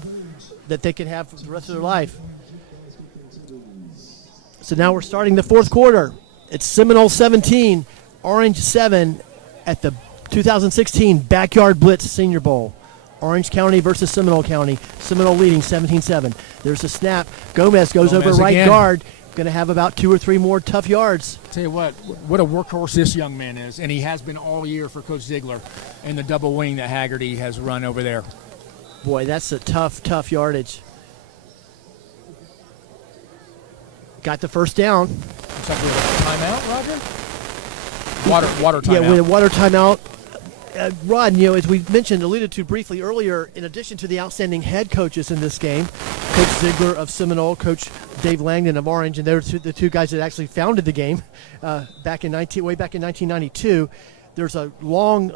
that they can have for the rest of their life. So now we're starting the fourth quarter. It's Seminole 17, Orange 7 at the 2016 Backyard Blitz Senior Bowl. Orange County versus Seminole County. Seminole leading 17-7. There's a snap. Gomez goes over right again. guard. Going to have about 2 or 3 more tough yards. Tell you what a workhorse this young man is, and he has been all year for Coach Ziegler and the double wing that Haggerty has run over there. Boy, that's a tough yardage. Got the first down. Something with a timeout, Roger? Water timeout. Yeah, with a water timeout. Rod, as we alluded to briefly earlier, in addition to the outstanding head coaches in this game, Coach Ziegler of Seminole, Coach Dave Langdon of Orange, and they're the two guys that actually founded the game way back in 1992. There's a long,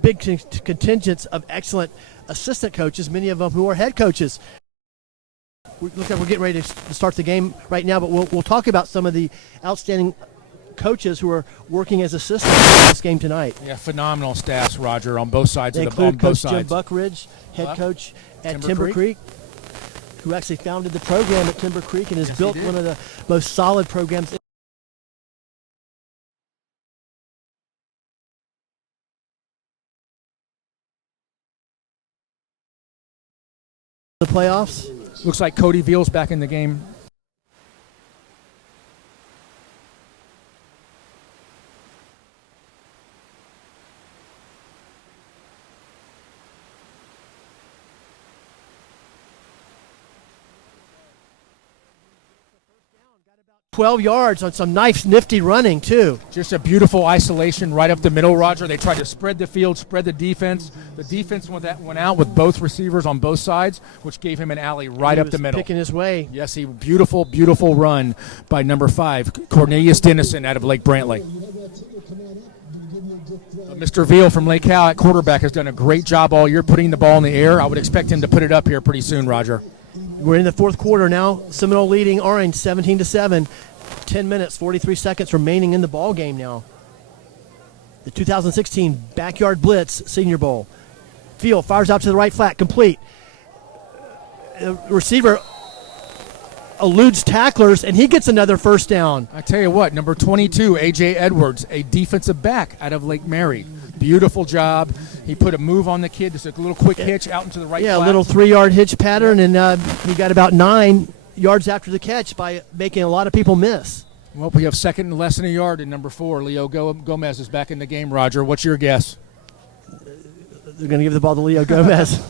big contingent of excellent assistant coaches, many of them who are head coaches. Looks like we're getting ready to start the game right now, but we'll talk about some of the outstanding coaches who are working as assistants in this game tonight. Yeah, phenomenal staffs, Roger, on both sides they of the ball. include Coach Jim Buckridge, head coach at Timber Creek, who actually founded the program at Timber Creek and has built one of the most solid programs in the playoffs. Looks like Cody Veal's back in the game. Got 12 yards on some nice, nifty running, too. Just a beautiful isolation right up the middle, Roger. They tried to spread the field, spread the defense. The defense went out with both receivers on both sides, which gave him an alley right up the middle. Picking his way. Yes, beautiful run by number 5, Cornelius Dennison out of Lake Brantley. Mr. Veal from Lake Cal at quarterback has done a great job all year putting the ball in the air. I would expect him to put it up here pretty soon, Roger. We're in the fourth quarter now. Seminole leading Orange 17-7. 10 minutes, 43 seconds remaining in the ball game now. The 2016 Backyard Blitz Senior Bowl. Field fires out to the right flat, complete. Receiver eludes tacklers, and he gets another first down. I tell you what, number 22, A.J. Edwards, a defensive back out of Lake Mary. Beautiful job. He put a move on the kid, just a little quick hitch out into the right flat. A little 3-yard hitch pattern, and he got about 9 yards after the catch by making a lot of people miss. Well, we have second and less than a yard in number 4. Leo Gomez is back in the game, Roger. What's your guess? They're going to give the ball to Leo Gomez.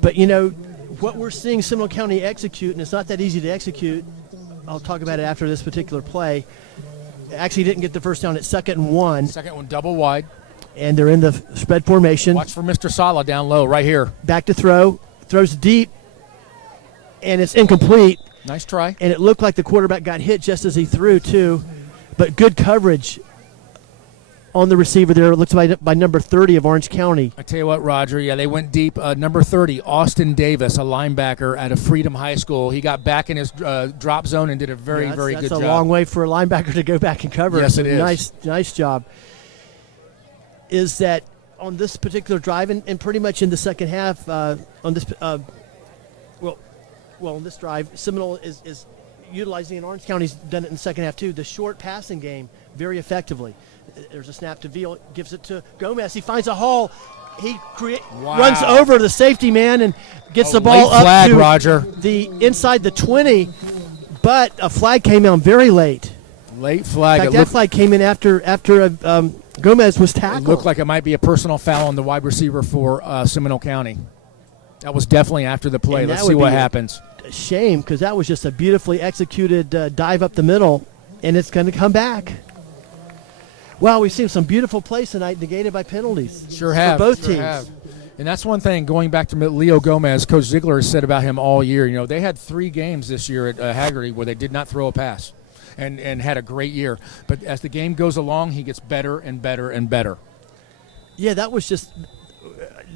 But, what we're seeing Seminole County execute, and it's not that easy to execute. I'll talk about it after this particular play. Actually didn't get the first down at 2nd and 1. Second one double wide. And they're in the spread formation. Watch for Mr. Sala down low right here. Back to throw. Throws deep. And it's incomplete. Nice try. And it looked like the quarterback got hit just as he threw, too. But good coverage on the receiver there. It looks by number 30 of Orange County. I tell you what, Roger. Yeah, they went deep. Number 30, Austin Davis, a linebacker at a Freedom High School. He got back in his drop zone and did a very good job. That's a long way for a linebacker to go back and cover. Yes, it is. Nice job. Is that on this particular drive and pretty much in the second half on this on this drive, Seminole is utilizing, and Orange County's done it in the second half too, the short passing game very effectively. There's a snap to Veal, gives it to Gomez. He finds a hole. He runs over the safety man and gets the ball up flag, to Roger. the inside the 20, but a flag came out very late. Late flag. In fact, that flag came in after Gomez was tackled. It looked like it might be a personal foul on the wide receiver for Seminole County. That was definitely after the play. Let's see what happens. A shame, because that was just a beautifully executed dive up the middle, and it's going to come back. Wow, we've seen some beautiful plays tonight negated by penalties. Sure have. For both teams. And that's one thing, going back to Leo Gomez, Coach Ziegler has said about him all year. You know, they had 3 games this year at Haggerty where they did not throw a pass and had a great year. But as the game goes along, he gets better and better and better. Yeah, that was just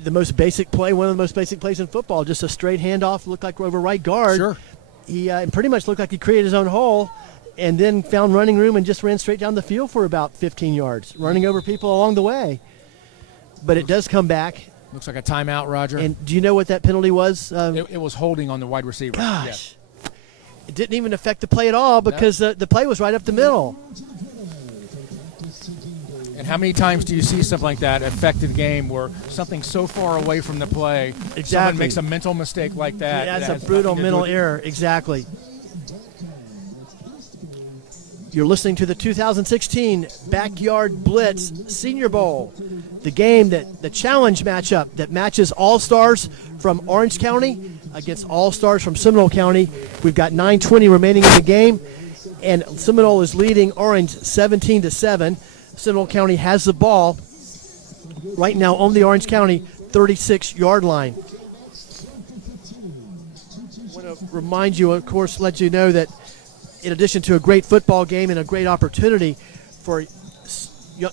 the most basic play, one of the most basic plays in football. Just a straight handoff, looked like over right guard. Sure. He pretty much looked like he created his own hole and then found running room and just ran straight down the field for about 15 yards, running over people along the way. But it does come back. Looks like a timeout, Roger. And do you know what that penalty was? It was holding on the wide receiver. Gosh. Yeah. It didn't even affect the play at all because the play was right up the middle. And how many times do you see something like that affect the game where something so far away from the play, someone makes a mental mistake like that? Yeah, that's a brutal mental error. Exactly. You're listening to the 2016 Backyard Blitz Senior Bowl, the game the challenge matchup that matches All-Stars from Orange County against All-Stars from Seminole County. We've got 9:20 remaining in the game, and Seminole is leading Orange 17-7. Seminole County has the ball right now on the Orange County 36-yard line. I want to remind you, of course, let you know that in addition to a great football game and a great opportunity for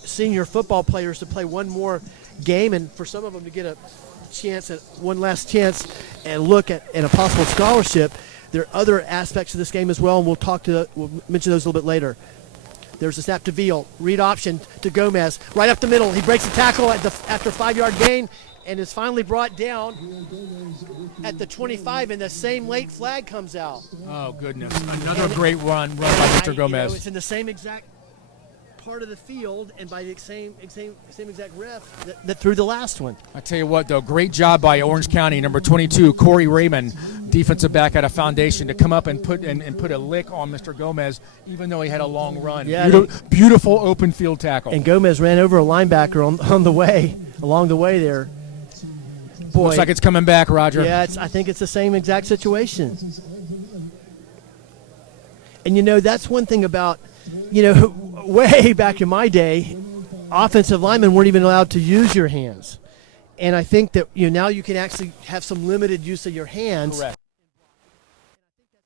senior football players to play one more game and for some of them to get a chance at one last chance and look at a possible scholarship, there are other aspects of this game as well, and we'll mention those a little bit later. There's a snap to Veal, read option to Gomez, right up the middle. He breaks the tackle after a 5-yard gain and is finally brought down at the 25, and the same late flag comes out. Oh, goodness. Another great run by Mr. Gomez. It's in the same exact part of the field and by the same exact ref that threw the last one. I tell you what, though, great job by Orange County, number 22, Corey Raymond, defensive back out of Foundation, to come up and put a lick on Mr. Gomez, even though he had a long run. Yeah, beautiful open field tackle. And Gomez ran over a linebacker along the way there. Boy, looks like it's coming back, Roger. Yeah, I think it's the same exact situation. And, that's one thing about, way back in my day, offensive linemen weren't even allowed to use your hands. And I think that now you can actually have some limited use of your hands. Correct.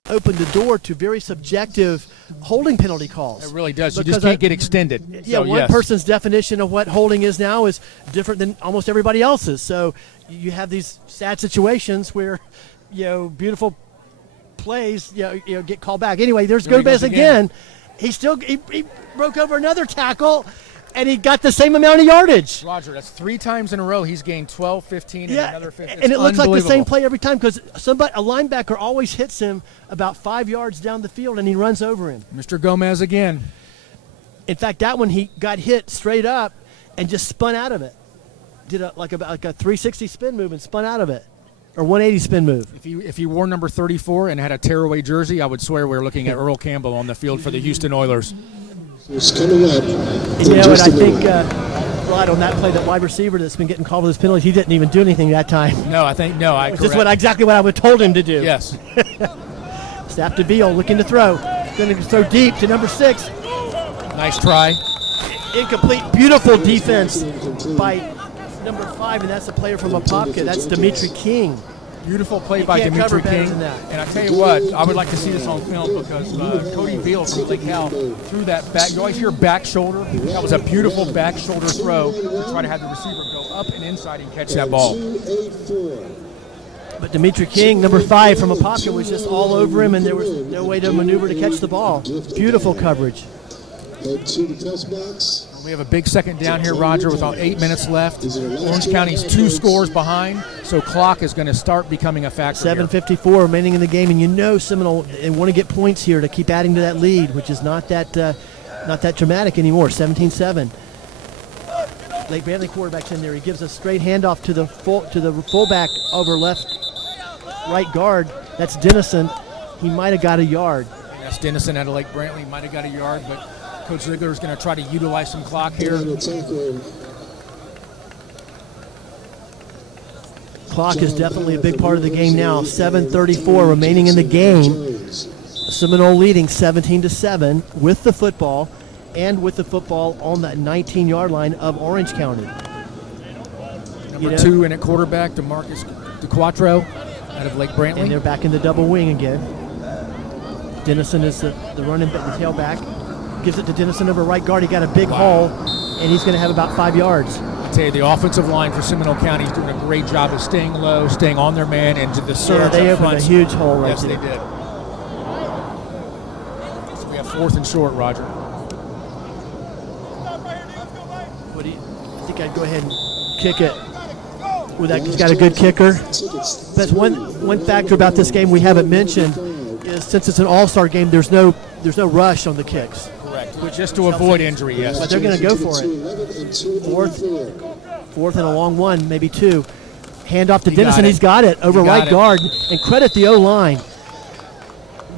Open the door to very subjective holding penalty calls. It really does. You just can't get extended. Yeah, so, one person's definition of what holding is now is different than almost everybody else's. So you have these sad situations where, beautiful plays, get called back. Anyway, there's Gomez again. He broke over another tackle, and he got the same amount of yardage. Roger, that's 3 times in a row. He's gained 12, 15, and another 15. And it looks like the same play every time because a linebacker always hits him about 5 yards down the field, and he runs over him. Mr. Gomez again. In fact, that one he got hit straight up and just spun out of it. Did like a 360 spin move and spun out of it. Or 180 spin move. If he wore number 34 and had a tearaway jersey, I would swear we were looking at Earl Campbell on the field for the Houston Oilers. It's coming up. And I think Rod, on that play, that wide receiver that's been getting called for those penalties, he didn't even do anything that time. No, I think no. I Just exactly what I would told him to do. Yes. Snap to Beal, looking to throw. Going to throw deep to number 6. Nice try. Incomplete. Beautiful defense by number 5, and that's a player from Apopka. That's Dimitri King. Beautiful play You by can't Dimitri cover better King. than that. And I tell you what, I would like to see this on film because Cody Beal from Lake Cal threw that back. You always hear back shoulder. That was a beautiful back shoulder throw to try to have the receiver go up and inside and catch that ball. But Dimitri King, number 5 from Apopka, was just all over him, and there was no way to maneuver to catch the ball. Beautiful coverage. Head to the press box. We have a big second down here, Roger, with about 8 minutes left. Orange County's 2 scores behind, so clock is going to start becoming a factor here. 7:54 remaining in the game, and you know Seminole, they want to get points here to keep adding to that lead, which is not that dramatic anymore. 17-7. Lake Brantley quarterback's in there. He gives a straight handoff to the fullback over right guard. That's Dennison. He might have got a yard. That's Dennison out of Lake Brantley. Might have got a yard, but Coach Ziegler is going to try to utilize some clock here. Clock is definitely a big part of the game now. 7:34 remaining in the game. Seminole leading 17-7 with the football, and with the football on that 19-yard line of Orange County. Number 2 in at quarterback, DeMarcus DeQuatro out of Lake Brantley. And they're back in the double wing again. Dennison is the running back, the tailback. Gives it to Dennison over right guard. He got a big hole, and he's going to have about 5 yards. I tell you, the offensive line for Seminole County is doing a great job of staying low, staying on their man, and to the surge. Yeah, they up opened front. a huge hole right yes, there. Yes, they did. So we have 4th and short, Roger. I think I'd go ahead and kick it. He's got a good kicker. But one factor about this game we haven't mentioned is, since it's an all-star game, there's no rush on the kicks. Correct. Just to avoid injury, yes. But they're going to go for it. Fourth and a long one, maybe 2. Hand off to Dennison. He's got it over right guard. And credit the O-line.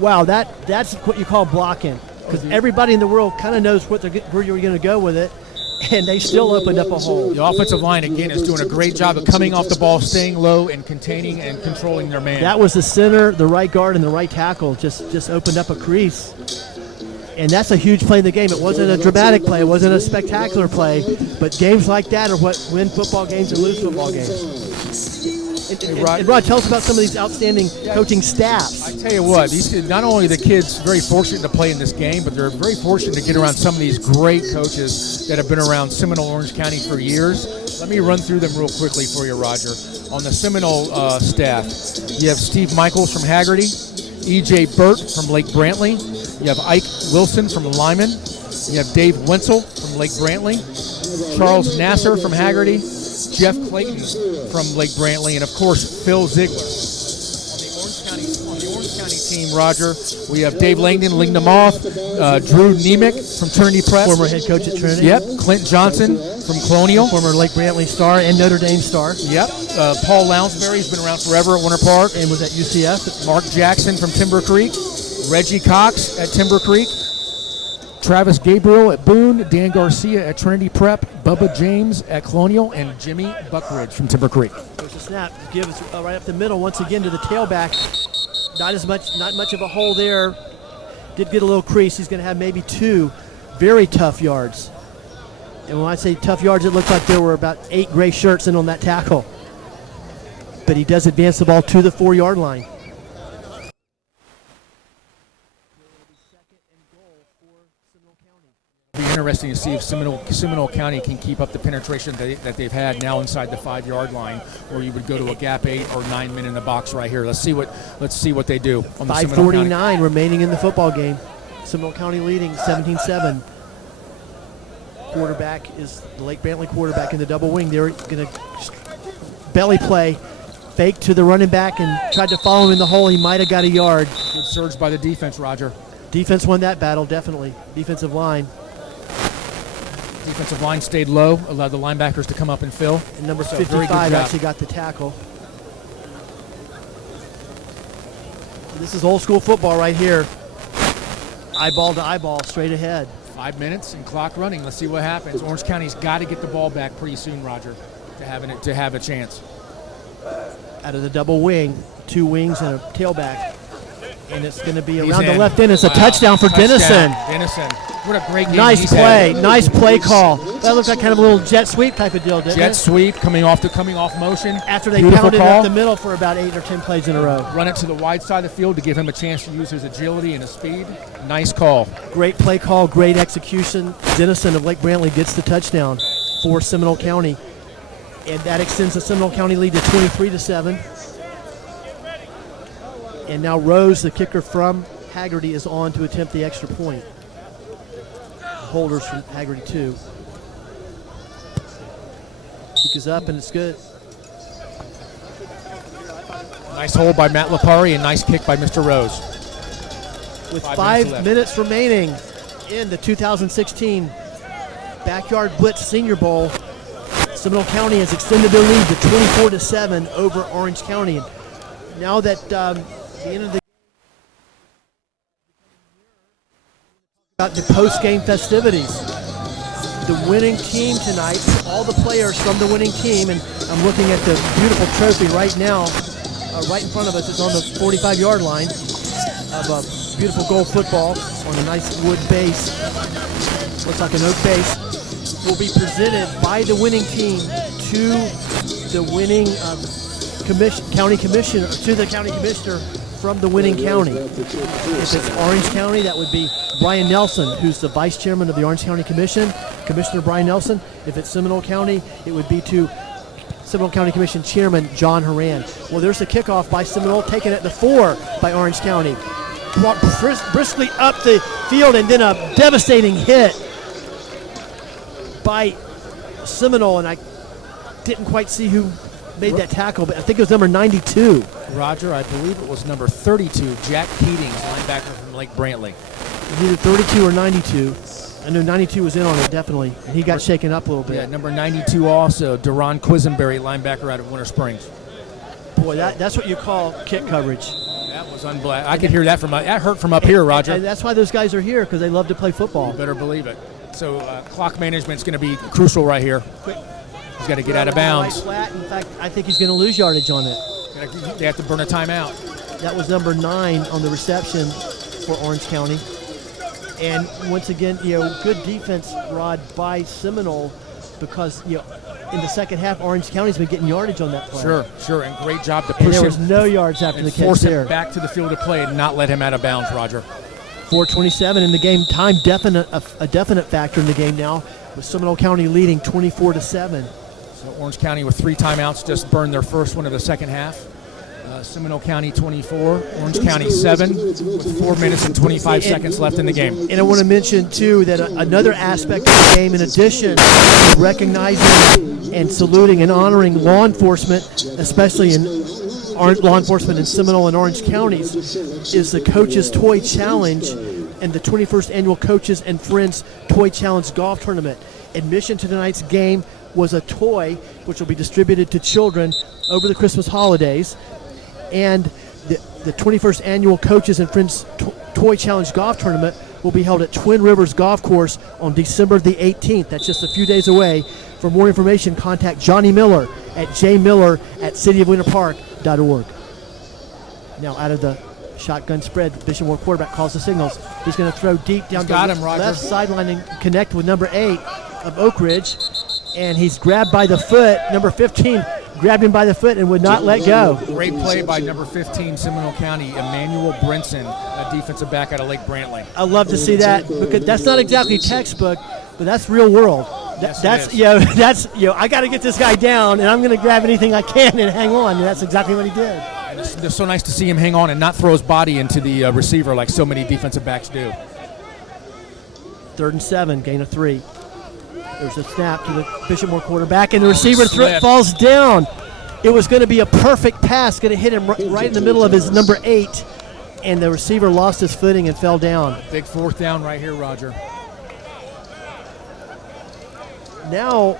Wow, that's what you call blocking. Because everybody in the world kind of knows where you're going to go with it. And they still opened up a hole. The offensive line, again, is doing a great job of coming off the ball, staying low, and containing and controlling their man. That was the center, the right guard, and the right tackle just opened up a crease. And that's a huge play in the game. It wasn't a dramatic play. It wasn't a spectacular play. But games like that are what win football games and lose football games. And Rod, tell us about some of these outstanding coaching staffs. I tell you what, these kids, not only are the kids very fortunate to play in this game, but they're very fortunate to get around some of these great coaches that have been around Seminole Orange County for years. Let me run through them real quickly for you, Roger. On the Seminole staff, you have Steve Michaels from Haggerty, E.J. Burt from Lake Brantley, you have Ike Wilson from Lyman, you have Dave Wenzel from Lake Brantley, Charles Nasser from Haggerty, Jeff Clayton from Lake Brantley, and of course Phil Ziegler. On the Orange County team, Roger, we have Dave Langdon, Lingnam Moth, Drew Nemec from Trinity Prep, Former head coach at Trinity. Yep. Clint Johnson from Colonial, former Lake Brantley star and Notre Dame star. Yep. Paul Lounsbury's been around forever at Winter Park and was at UCF. Mark Jackson from Timber Creek, Reggie Cox at Timber Creek, Travis Gabriel at Boone, Dan Garcia at Trinity Prep, Bubba James at Colonial, and Jimmy Buckridge from Timber Creek. There's a snap. Gives right up the middle once again to the tailback. Not much of a hole there. Did get a little crease. He's going to have maybe 2 very tough yards. And when I say tough yards, it looked like there were about 8 gray shirts in on that tackle. But he does advance the ball to the 4-yard line. It'll be interesting to see if Seminole County can keep up the penetration that they've had now inside the 5-yard line, where you would go to a gap 8 or 9 men in the box right here. Let's see what they do on the Seminole County. 5:49 remaining in the football game. Seminole County leading 17-7. Quarterback is the Lake Brantley quarterback in the double wing. They're going to belly play, fake to the running back, and tried to follow him in the hole. He might have got a yard. Good surge by the defense, Roger. Defense won that battle, definitely. Defensive line. Defensive line stayed low, allowed the linebackers to come up and fill. And number 55 actually got the tackle. This is old school football right here. Eyeball to eyeball, straight ahead. 5 minutes and clock running. Let's see what happens. Orange County's got to get the ball back pretty soon, Roger, to have a chance. Out of the double wing, 2 wings and a tailback. And it's going to be around the left end. It's a touchdown for Dennison. Dennison. What a great game. Nice play. Nice play call. That looks like kind of a little jet sweep type of deal, didn't it? Jet sweep coming off motion. After they Beautiful pounded call. up the middle for about 8 or 10 plays in a row. Run it to the wide side of the field to give him a chance to use his agility and his speed. Nice call. Great play call, great execution. Dennison of Lake Brantley gets the touchdown for Seminole County. And that extends the Seminole County lead to 23-7. And now Rose, the kicker from Haggerty, is on to attempt the extra point. Holders from Haggerty too. Kick is up and it's good. Nice hold by Matt Lapari and nice kick by Mr. Rose. With 5 minutes remaining in the 2016 Backyard Blitz Senior Bowl, Seminole County has extended their lead to 24-7 over Orange County. And now that the end of the about the post-game festivities. The winning team tonight, all the players from the winning team, and I'm looking at the beautiful trophy right now, right in front of us. It's on the 45-yard line of a beautiful gold football on a nice wood base. Looks like an oak base. Will be presented by the winning team to the winning county commissioner, to the county commissioner from the winning county. If it's Orange County, that would be Brian Nelson, who's the vice chairman of the Orange County Commission, Commissioner Brian Nelson. If it's Seminole County, it would be to Seminole County Commission Chairman John Horan. Well, there's the kickoff by Seminole, taken at the 4 by Orange County. Briskly up the field, and then a devastating hit by Seminole, and I didn't quite see who made that tackle, but I think it was number 92. Roger, I believe it was number 32, Jack Keatings, linebacker from Lake Brantley. It was either 32 or 92. I know 92 was in on it, definitely, and he got shaken up a little bit. Yeah, number 92 also, Deron Quisenberry, linebacker out of Winter Springs. Boy, that's what you call kick coverage. That was unbelievable. I could hear that that hurt from up here, Roger. And that's why those guys are here, because they love to play football. You better believe it. So clock management's going to be crucial right here. He's got to get out of bounds. Flat. In fact, I think he's going to lose yardage on it. They have to burn a timeout. That was number 9 on the reception for Orange County. And once again, good defense, Rod, by Seminole, because in the second half, Orange County's been getting yardage on that play. Sure, and great job to and push there him. was no yards after and the catch force there. Him back to the field of play and not let him out of bounds, Roger. 4:27 in the game. Time a definite factor in the game now, with Seminole County leading 24-7. So Orange County with 3 timeouts just burned their first one of the second half. Seminole County 24, Orange County 7, with 4 minutes and 25 seconds left in the game. And I want to mention, too, that another aspect of the game, in addition to recognizing and saluting and honoring law enforcement, especially in law enforcement in Seminole and Orange counties, is the Coaches Toy Challenge and the 21st Annual Coaches and Friends Toy Challenge Golf Tournament. Admission to tonight's game was a toy which will be distributed to children over the Christmas holidays. And the 21st Annual Coaches and Friends Toy Challenge Golf Tournament will be held at Twin Rivers Golf Course on December the 18th. That's just a few days away. For more information, contact Johnny Miller at jmiller@cityofwinterpark.org. Now out of the shotgun spread, Bishop Moore quarterback calls the signals. He's going to throw deep down the left sideline and connect with number 8 of Oak Ridge. And he's grabbed by the foot. Number 15 grabbed him by the foot and would not let go. Great play by number 15, Seminole County, Emmanuel Brinson, a defensive back out of Lake Brantley. I love to see that, because that's not exactly textbook, but that's real world. Yes, that's I got to get this guy down, and I'm going to grab anything I can and hang on. And that's exactly what he did. And it's so nice to see him hang on and not throw his body into the receiver like so many defensive backs do. 3rd and 7, gain of 3. There's a snap to the Bishop Moore quarterback, and the receiver falls down. It was going to be a perfect pass, going to hit him right in the middle of his number 8, and the receiver lost his footing and fell down. Big 4th down right here, Roger. Now,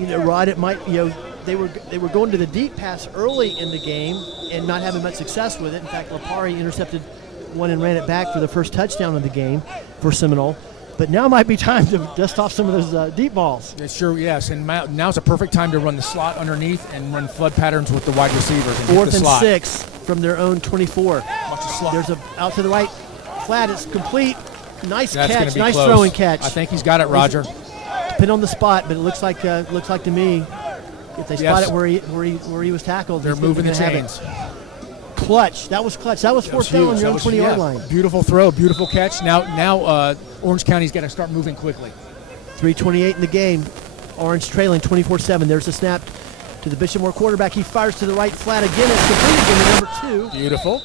Rod, it might, they were going to the deep pass early in the game and not having much success with it. In fact, Lapari intercepted one and ran it back for the first touchdown of the game for Seminole. But now might be time to dust off some of those deep balls. Sure, yes. And now's a perfect time to run the slot underneath and run flood patterns with the wide receivers. And hit Fourth the and slot. 6 from their own 24. Watch the slot. There's a out to the right flat. It's complete. Nice That's gonna catch. be Nice close. throwing catch. I think he's got it, Roger. Pin on the spot, but it looks like to me, if they spot Yes. it where he was tackled, They're he's moving the gonna have it. chains. Clutch. That was clutch. That was fourth down on your own 20-yard line. Beautiful throw, beautiful catch. Now Orange County's got to start moving quickly. 3:28 in the game. Orange trailing 24-7. There's a snap to the Bishop Moore quarterback. He fires to the right flat again. It's complete again to number 2. Beautiful.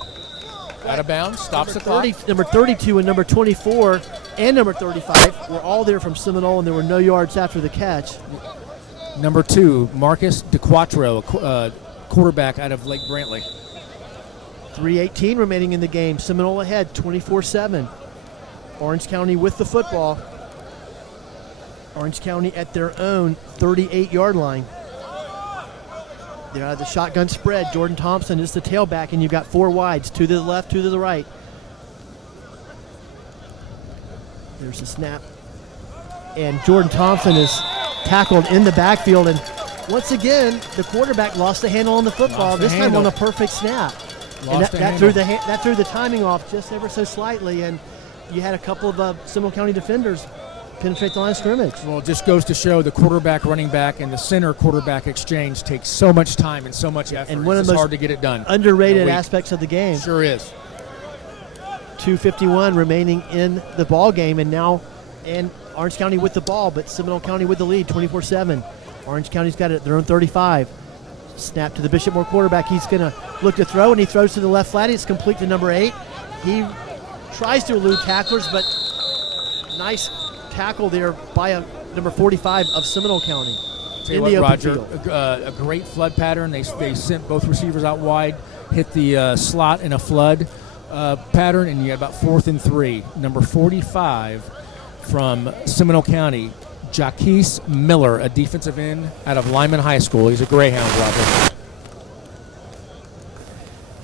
Out of bounds. Stops the clock. Number 32 and number 24 and number 35 were all there from Seminole, and there were no yards after the catch. Number 2, Marcus DeQuattro, a quarterback out of Lake Brantley. 3:18 remaining in the game. Seminole ahead 24-7. Orange County with the football. Orange County at their own 38-yard line. They're out of the shotgun spread. Jordan Thompson is the tailback, and you've got 4 wides, 2 to the left, 2 to the right. There's a snap. And Jordan Thompson is tackled in the backfield. And once again, the quarterback lost the handle on the football, this time on a perfect snap. And that threw the timing off just ever so slightly. And you had a couple of Seminole County defenders penetrate the line of scrimmage. Well, it just goes to show the quarterback, running back, and the center quarterback exchange takes so much time and so much effort. And one of the most hard to get it done. Underrated aspects of the game. Sure is. 2:51 remaining in the ball game, and Orange County with the ball, but Seminole County with the lead, 24-7. Orange County's got it at their own 35. Snap to the Bishop Moore quarterback. He's going to look to throw, and he throws to the left flat. It's complete to number 8. He tries to elude tacklers, but nice tackle there by number 45 of Seminole County. Tell you what, Roger, a great flood pattern. They sent both receivers out wide, hit the slot in a flood pattern, and you got about 4th and 3. Number 45 from Seminole County, Jaquise Miller, a defensive end out of Lyman High School. He's a Greyhound, Roger.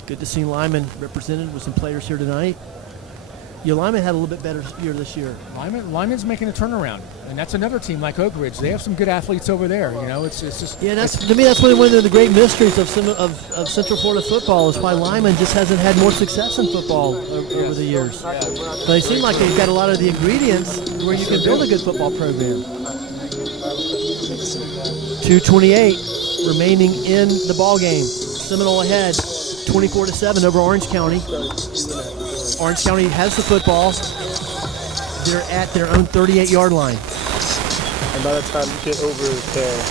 Good to see Lyman represented with some players here tonight. Your Lyman had a little bit better year this year. Lyman's making a turnaround, and that's another team like Oak Ridge. They have some good athletes over there. You know, it's just to me that's one of the great mysteries of Central Florida football is why Lyman just hasn't had more success in football over the years. But they seem like they've got a lot of the ingredients where you can build a good football program. 2:28 remaining in the ball game. Seminole ahead, 24-7 over Orange County. Orange County has the football. They're at their own 38-yard line. And by the time you get over there,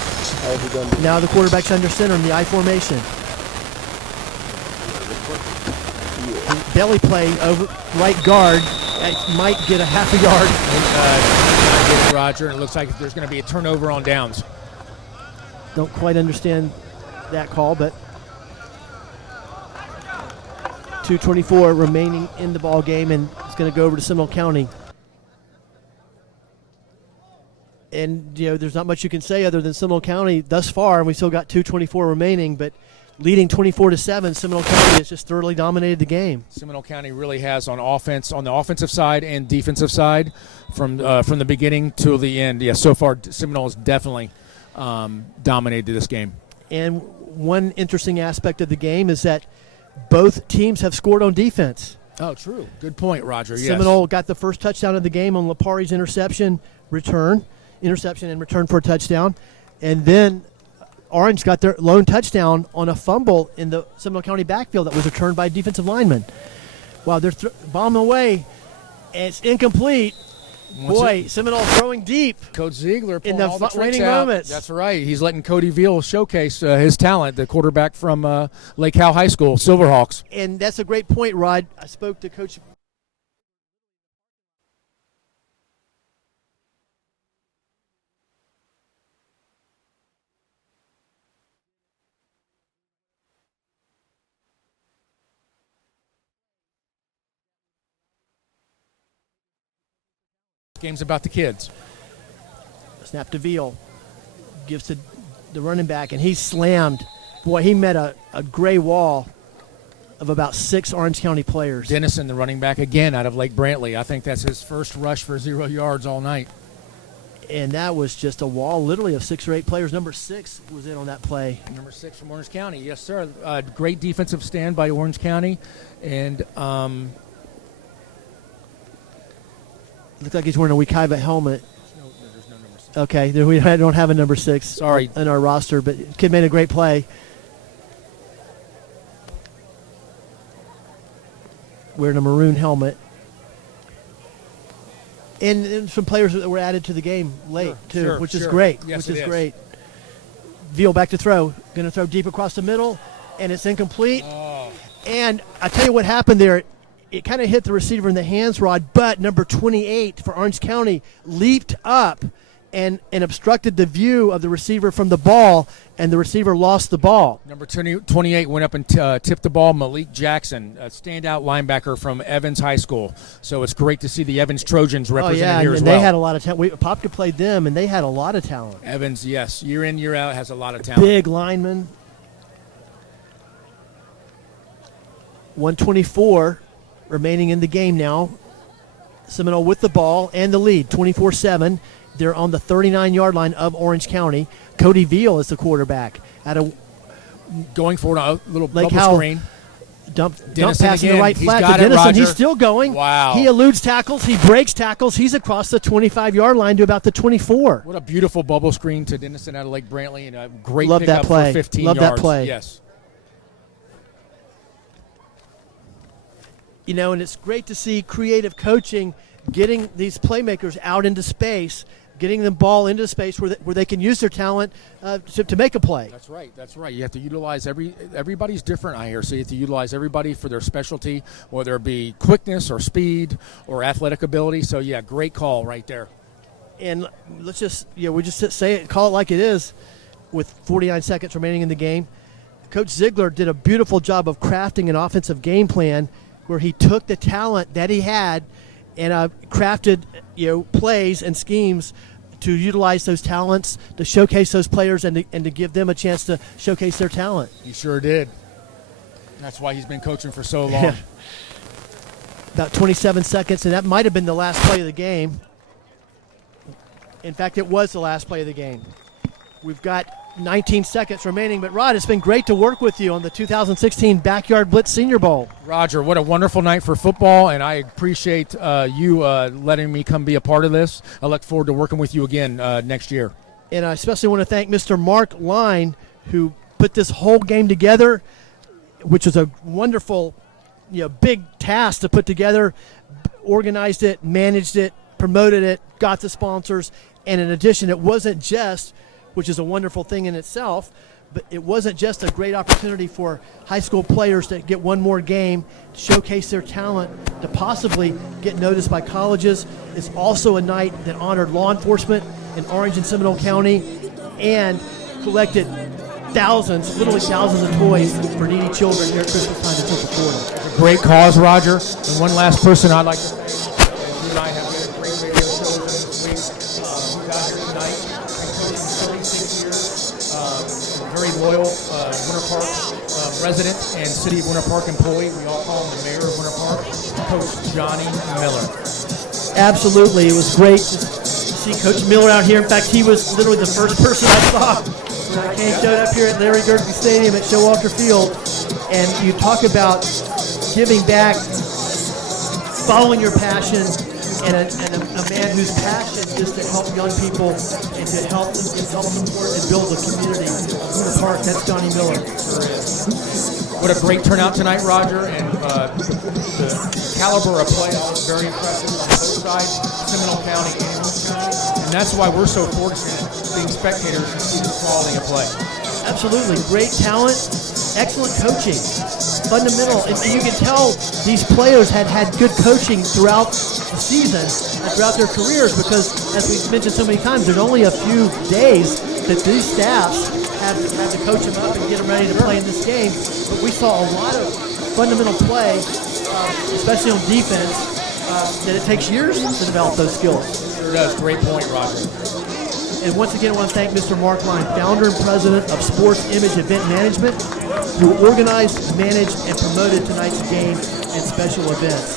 I'll be done. Now the quarterback's under center in the I formation. Belly play over right guard. That might get a half a yard. Roger, and it looks like there's going to be a turnover on downs. Don't quite understand that call, but 2:24 remaining in the ball game, and it's going to go over to Seminole County. And there's not much you can say other than Seminole County thus far, and we still got 2:24 remaining, but leading 24-7, Seminole County has just thoroughly dominated the game. Seminole County really has on the offensive side and defensive side from the beginning to the end. Yeah, so far Seminole has definitely dominated this game. And one interesting aspect of the game is that both teams have scored on defense. Oh, true. Good point, Roger. Yes. Seminole got the first touchdown of the game on Lapari's interception and return for a touchdown. And then Orange got their lone touchdown on a fumble in the Seminole County backfield that was returned by a defensive lineman. Wow, they're bombing away. And it's incomplete. Seminole throwing deep. Coach Ziegler in the waning out. moments. That's right. He's letting Cody Veal showcase his talent, the quarterback from Lake Howell High School, Silverhawks. And that's a great point, Rod. I spoke to Coach. Game's about the kids. Snap to Veal. Gives to the running back, and he's slammed. Boy, he met a gray wall of about 6 Orange County players. Dennison, the running back, again out of Lake Brantley. I think that's his first rush for 0 yards all night. And that was just a wall, literally, of 6 or 8 players. Number 6 was in on that play. Number 6 from Orange County, yes, sir. Great defensive stand by Orange County. And looked like he's wearing a Wekiva helmet. there's no number 6. Okay, we don't have a number 6 Sorry. in our roster, but kid made a great play. Wearing a maroon helmet. And some players that were added to the game late, too, which is great. Yes, which it is is. great. Veal back to throw. Going to throw deep across the middle, and it's incomplete. Oh. And I tell you what happened there. It kind of hit the receiver in the hands, Rod, but number 28 for Orange County leaped up and obstructed the view of the receiver from the ball, and the receiver lost the ball. Number 28 went up and tipped the ball. Malik Jackson, a standout linebacker from Evans High School. So it's great to see the Evans Trojans represented here and as well. they had a lot of talent. Popka played them, and they had a lot of talent. Evans, yes, year in, year out, has a lot of talent. Big lineman. 124 remaining in the game now. Seminole with the ball and the lead, 24-7. They're on the 39-yard line of Orange County. Cody Veal is the quarterback. Going for a little Lake bubble Howell. screen. Dump Dennison pass in the again. right He's flat got to it, Dennison. Roger. He's still going. Wow. He eludes tackles. He breaks tackles. He's across the 25-yard line to about the 24. What a beautiful bubble screen to Dennison out of Lake Brantley, and a great Love pickup that play. for 15 Love yards. that play. Yes. You know, and it's great to see creative coaching getting these playmakers out into space, getting the ball into space where they can use their talent to make a play. That's right. That's right. You have to utilize everybody's different, I hear. So you have to utilize everybody for their specialty, whether it be quickness or speed or athletic ability. So, yeah, great call right there. And let's just, we just say it, call it like it is with 49 seconds remaining in the game. Coach Ziegler did a beautiful job of crafting an offensive game plan where he took the talent that he had and crafted, plays and schemes to utilize those talents, to showcase those players, and to give them a chance to showcase their talent. He sure did. That's why he's been coaching for so long. Yeah. About 27 seconds, and that might have been the last play of the game. In fact, it was the last play of the game. We've got 19 seconds remaining, but Rod, it's been great to work with you on the 2016 Backyard Blitz Senior Bowl. Roger, what a wonderful night for football, and I appreciate you letting me come be a part of this. I look forward to working with you again next year. And I especially want to thank Mr. Mark Line, who put this whole game together, which was a wonderful, big task to put together, organized it, managed it, promoted it, got the sponsors, and in addition, it wasn't just, which is a wonderful thing in itself, but it wasn't just a great opportunity for high school players to get one more game, to showcase their talent, to possibly get noticed by colleges. It's also a night that honored law enforcement in Orange and Seminole County and collected thousands, literally thousands of toys for needy children here at Christmas time in Central Florida. Great cause, Roger. And one last person I'd like to thank. You and I have been a great radio show this week. We got here tonight. I coached 36 years. Very loyal Winter Park resident and City of Winter Park employee. We all call him the mayor of Winter Park, Coach Johnny Miller. Absolutely. It was great to see Coach Miller out here. In fact, he was literally the first person I saw when I showed up here at Larry Gerke Stadium at Showalter Field. And you talk about giving back, following your passion, and a man whose passion is to help young people and to help support and build a community. Winter Park, that's Johnny Miller. What a great turnout tonight, Roger, and the caliber of play was very impressive on both sides, Seminole County and Orange County, and that's why we're so fortunate being spectators and seeing the quality of play. Absolutely. Great talent, excellent coaching, fundamental. And you can tell these players had good coaching throughout the season and throughout their careers because, as we've mentioned so many times, there's only a few days that these staffs have to coach them up and get them ready to play in this game. But we saw a lot of fundamental play, especially on defense, that it takes years to develop those skills. Sure does. Great point, Roger. And once again, I want to thank Mr. Mark Line, founder and president of Sports Image Event Management, who organized, managed, and promoted tonight's game and special events.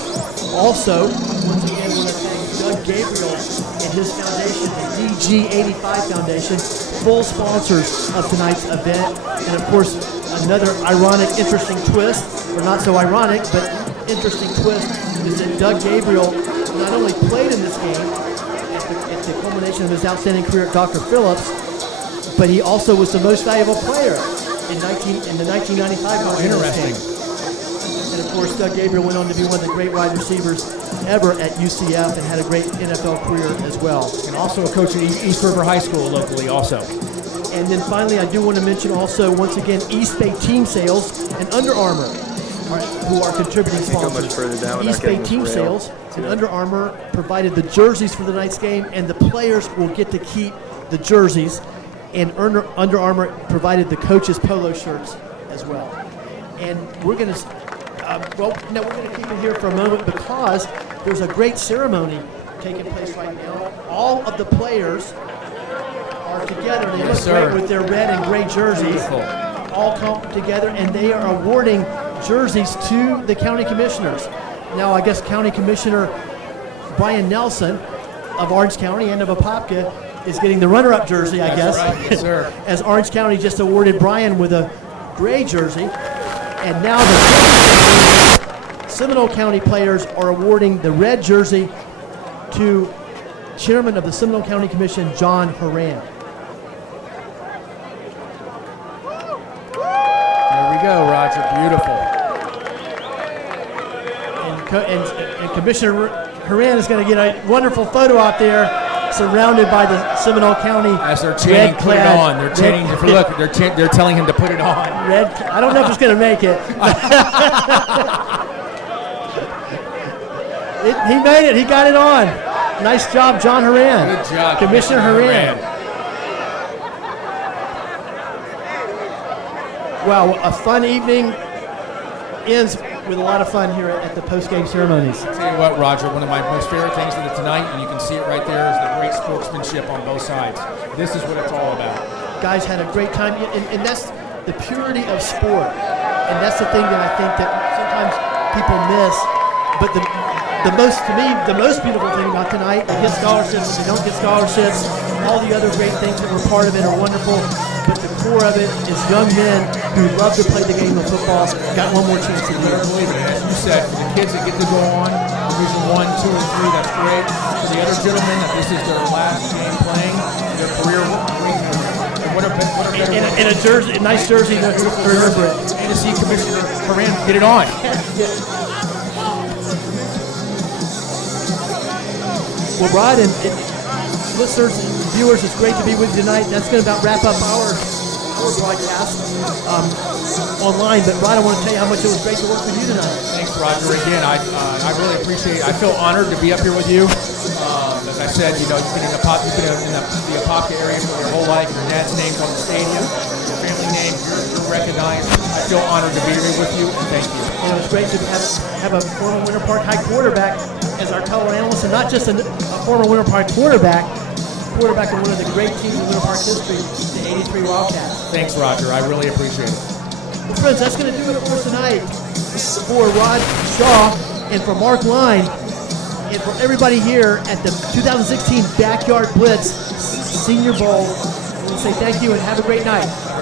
Also, once again, I want to thank Doug Gabriel and his foundation, the DG85 Foundation, full sponsors of tonight's event. And of course, another ironic, interesting twist, or not so ironic, but interesting twist, is that Doug Gabriel not only played in this game at the culmination of his outstanding career at Dr. Phillips, but he also was the most valuable player in the 1995 Interesting. game. And of course, Doug Gabriel went on to be one of the great wide receivers ever at UCF and had a great NFL career as well. And also a coach at East River High School locally also. And then finally, I do want to mention also, once again, East Bay Team Sales and Under Armour, who are contributing Go much sponsors. further down without East Bay getting Team this Sales rail. and Under Armour provided the jerseys for tonight's game, and the players will get to keep the jerseys. And Under Armour provided the coaches' polo shirts as well. And we're going to, we're going to keep it here for a moment because there's a great ceremony taking place right now. All of the players are together. They Yes, look sir. great with their red and gray jerseys. Beautiful. All come together, and they are awarding jerseys to the county commissioners. Now, I guess County Commissioner Brian Nelson of Orange County and of Apopka is getting the runner-up jersey, I That's guess. right. Yes, sir. As Orange County just awarded Brian with a gray jersey. And now the Seminole County players are awarding the red jersey to Chairman of the Seminole County Commission, John Horan. There we go, Roger. Beautiful. And Commissioner Horan is going to get a wonderful photo out there, surrounded by the Seminole County As they're chanting, put it red-clad- on. They're chanting. If you look, they're telling him to put it on. Red. I don't know if it's going to make it. He made it. He got it on. Nice job, John Horan. Good job, Commissioner Horan. Wow, a fun evening ends with a lot of fun here at the post-game ceremonies. I'll tell you what, Roger, one of my most favorite things of the tonight, and you can see it right there, is the great sportsmanship on both sides. This is what it's all about. Guys had a great time, and that's the purity of sport. And that's the thing that I think that sometimes people miss. But the most beautiful thing about tonight, they get scholarships, they don't get scholarships, all the other great things that were part of it are wonderful. But the core of it is young men who love to play the game of football, got one more chance to do it. Believe it. As you said, for the kids that get to go on, Division 1, 2, and 3, that's great. For the other gentlemen, that this is their last game playing, their career great. And what a better In a jersey, a nice jersey to remember it. and to see Commissioner Horan get it on. Well, Rod and listeners and viewers, it's great to be with you tonight. That's going to about wrap up our broadcast online. But Rod, I want to tell you how much it was great to work with you tonight. Thanks, Roger. Again, I really appreciate it. I feel honored to be up here with you. As I said, you've been in the Apopka area for your whole life. Your dad's name's on the stadium. Your family name, you're recognized. I feel honored to be here with you, and thank you. And it was great to have a former Winter Park High quarterback as our color analyst, and not just a former Winter Park quarterback of one of the great teams in Winter Park history, the 83 Wildcats. Thanks, Roger. I really appreciate it. Well, friends, that's going to do it for us tonight. For Rod Shaw and for Mark Line and for everybody here at the 2016 Backyard Blitz Senior Bowl, we say thank you and have a great night.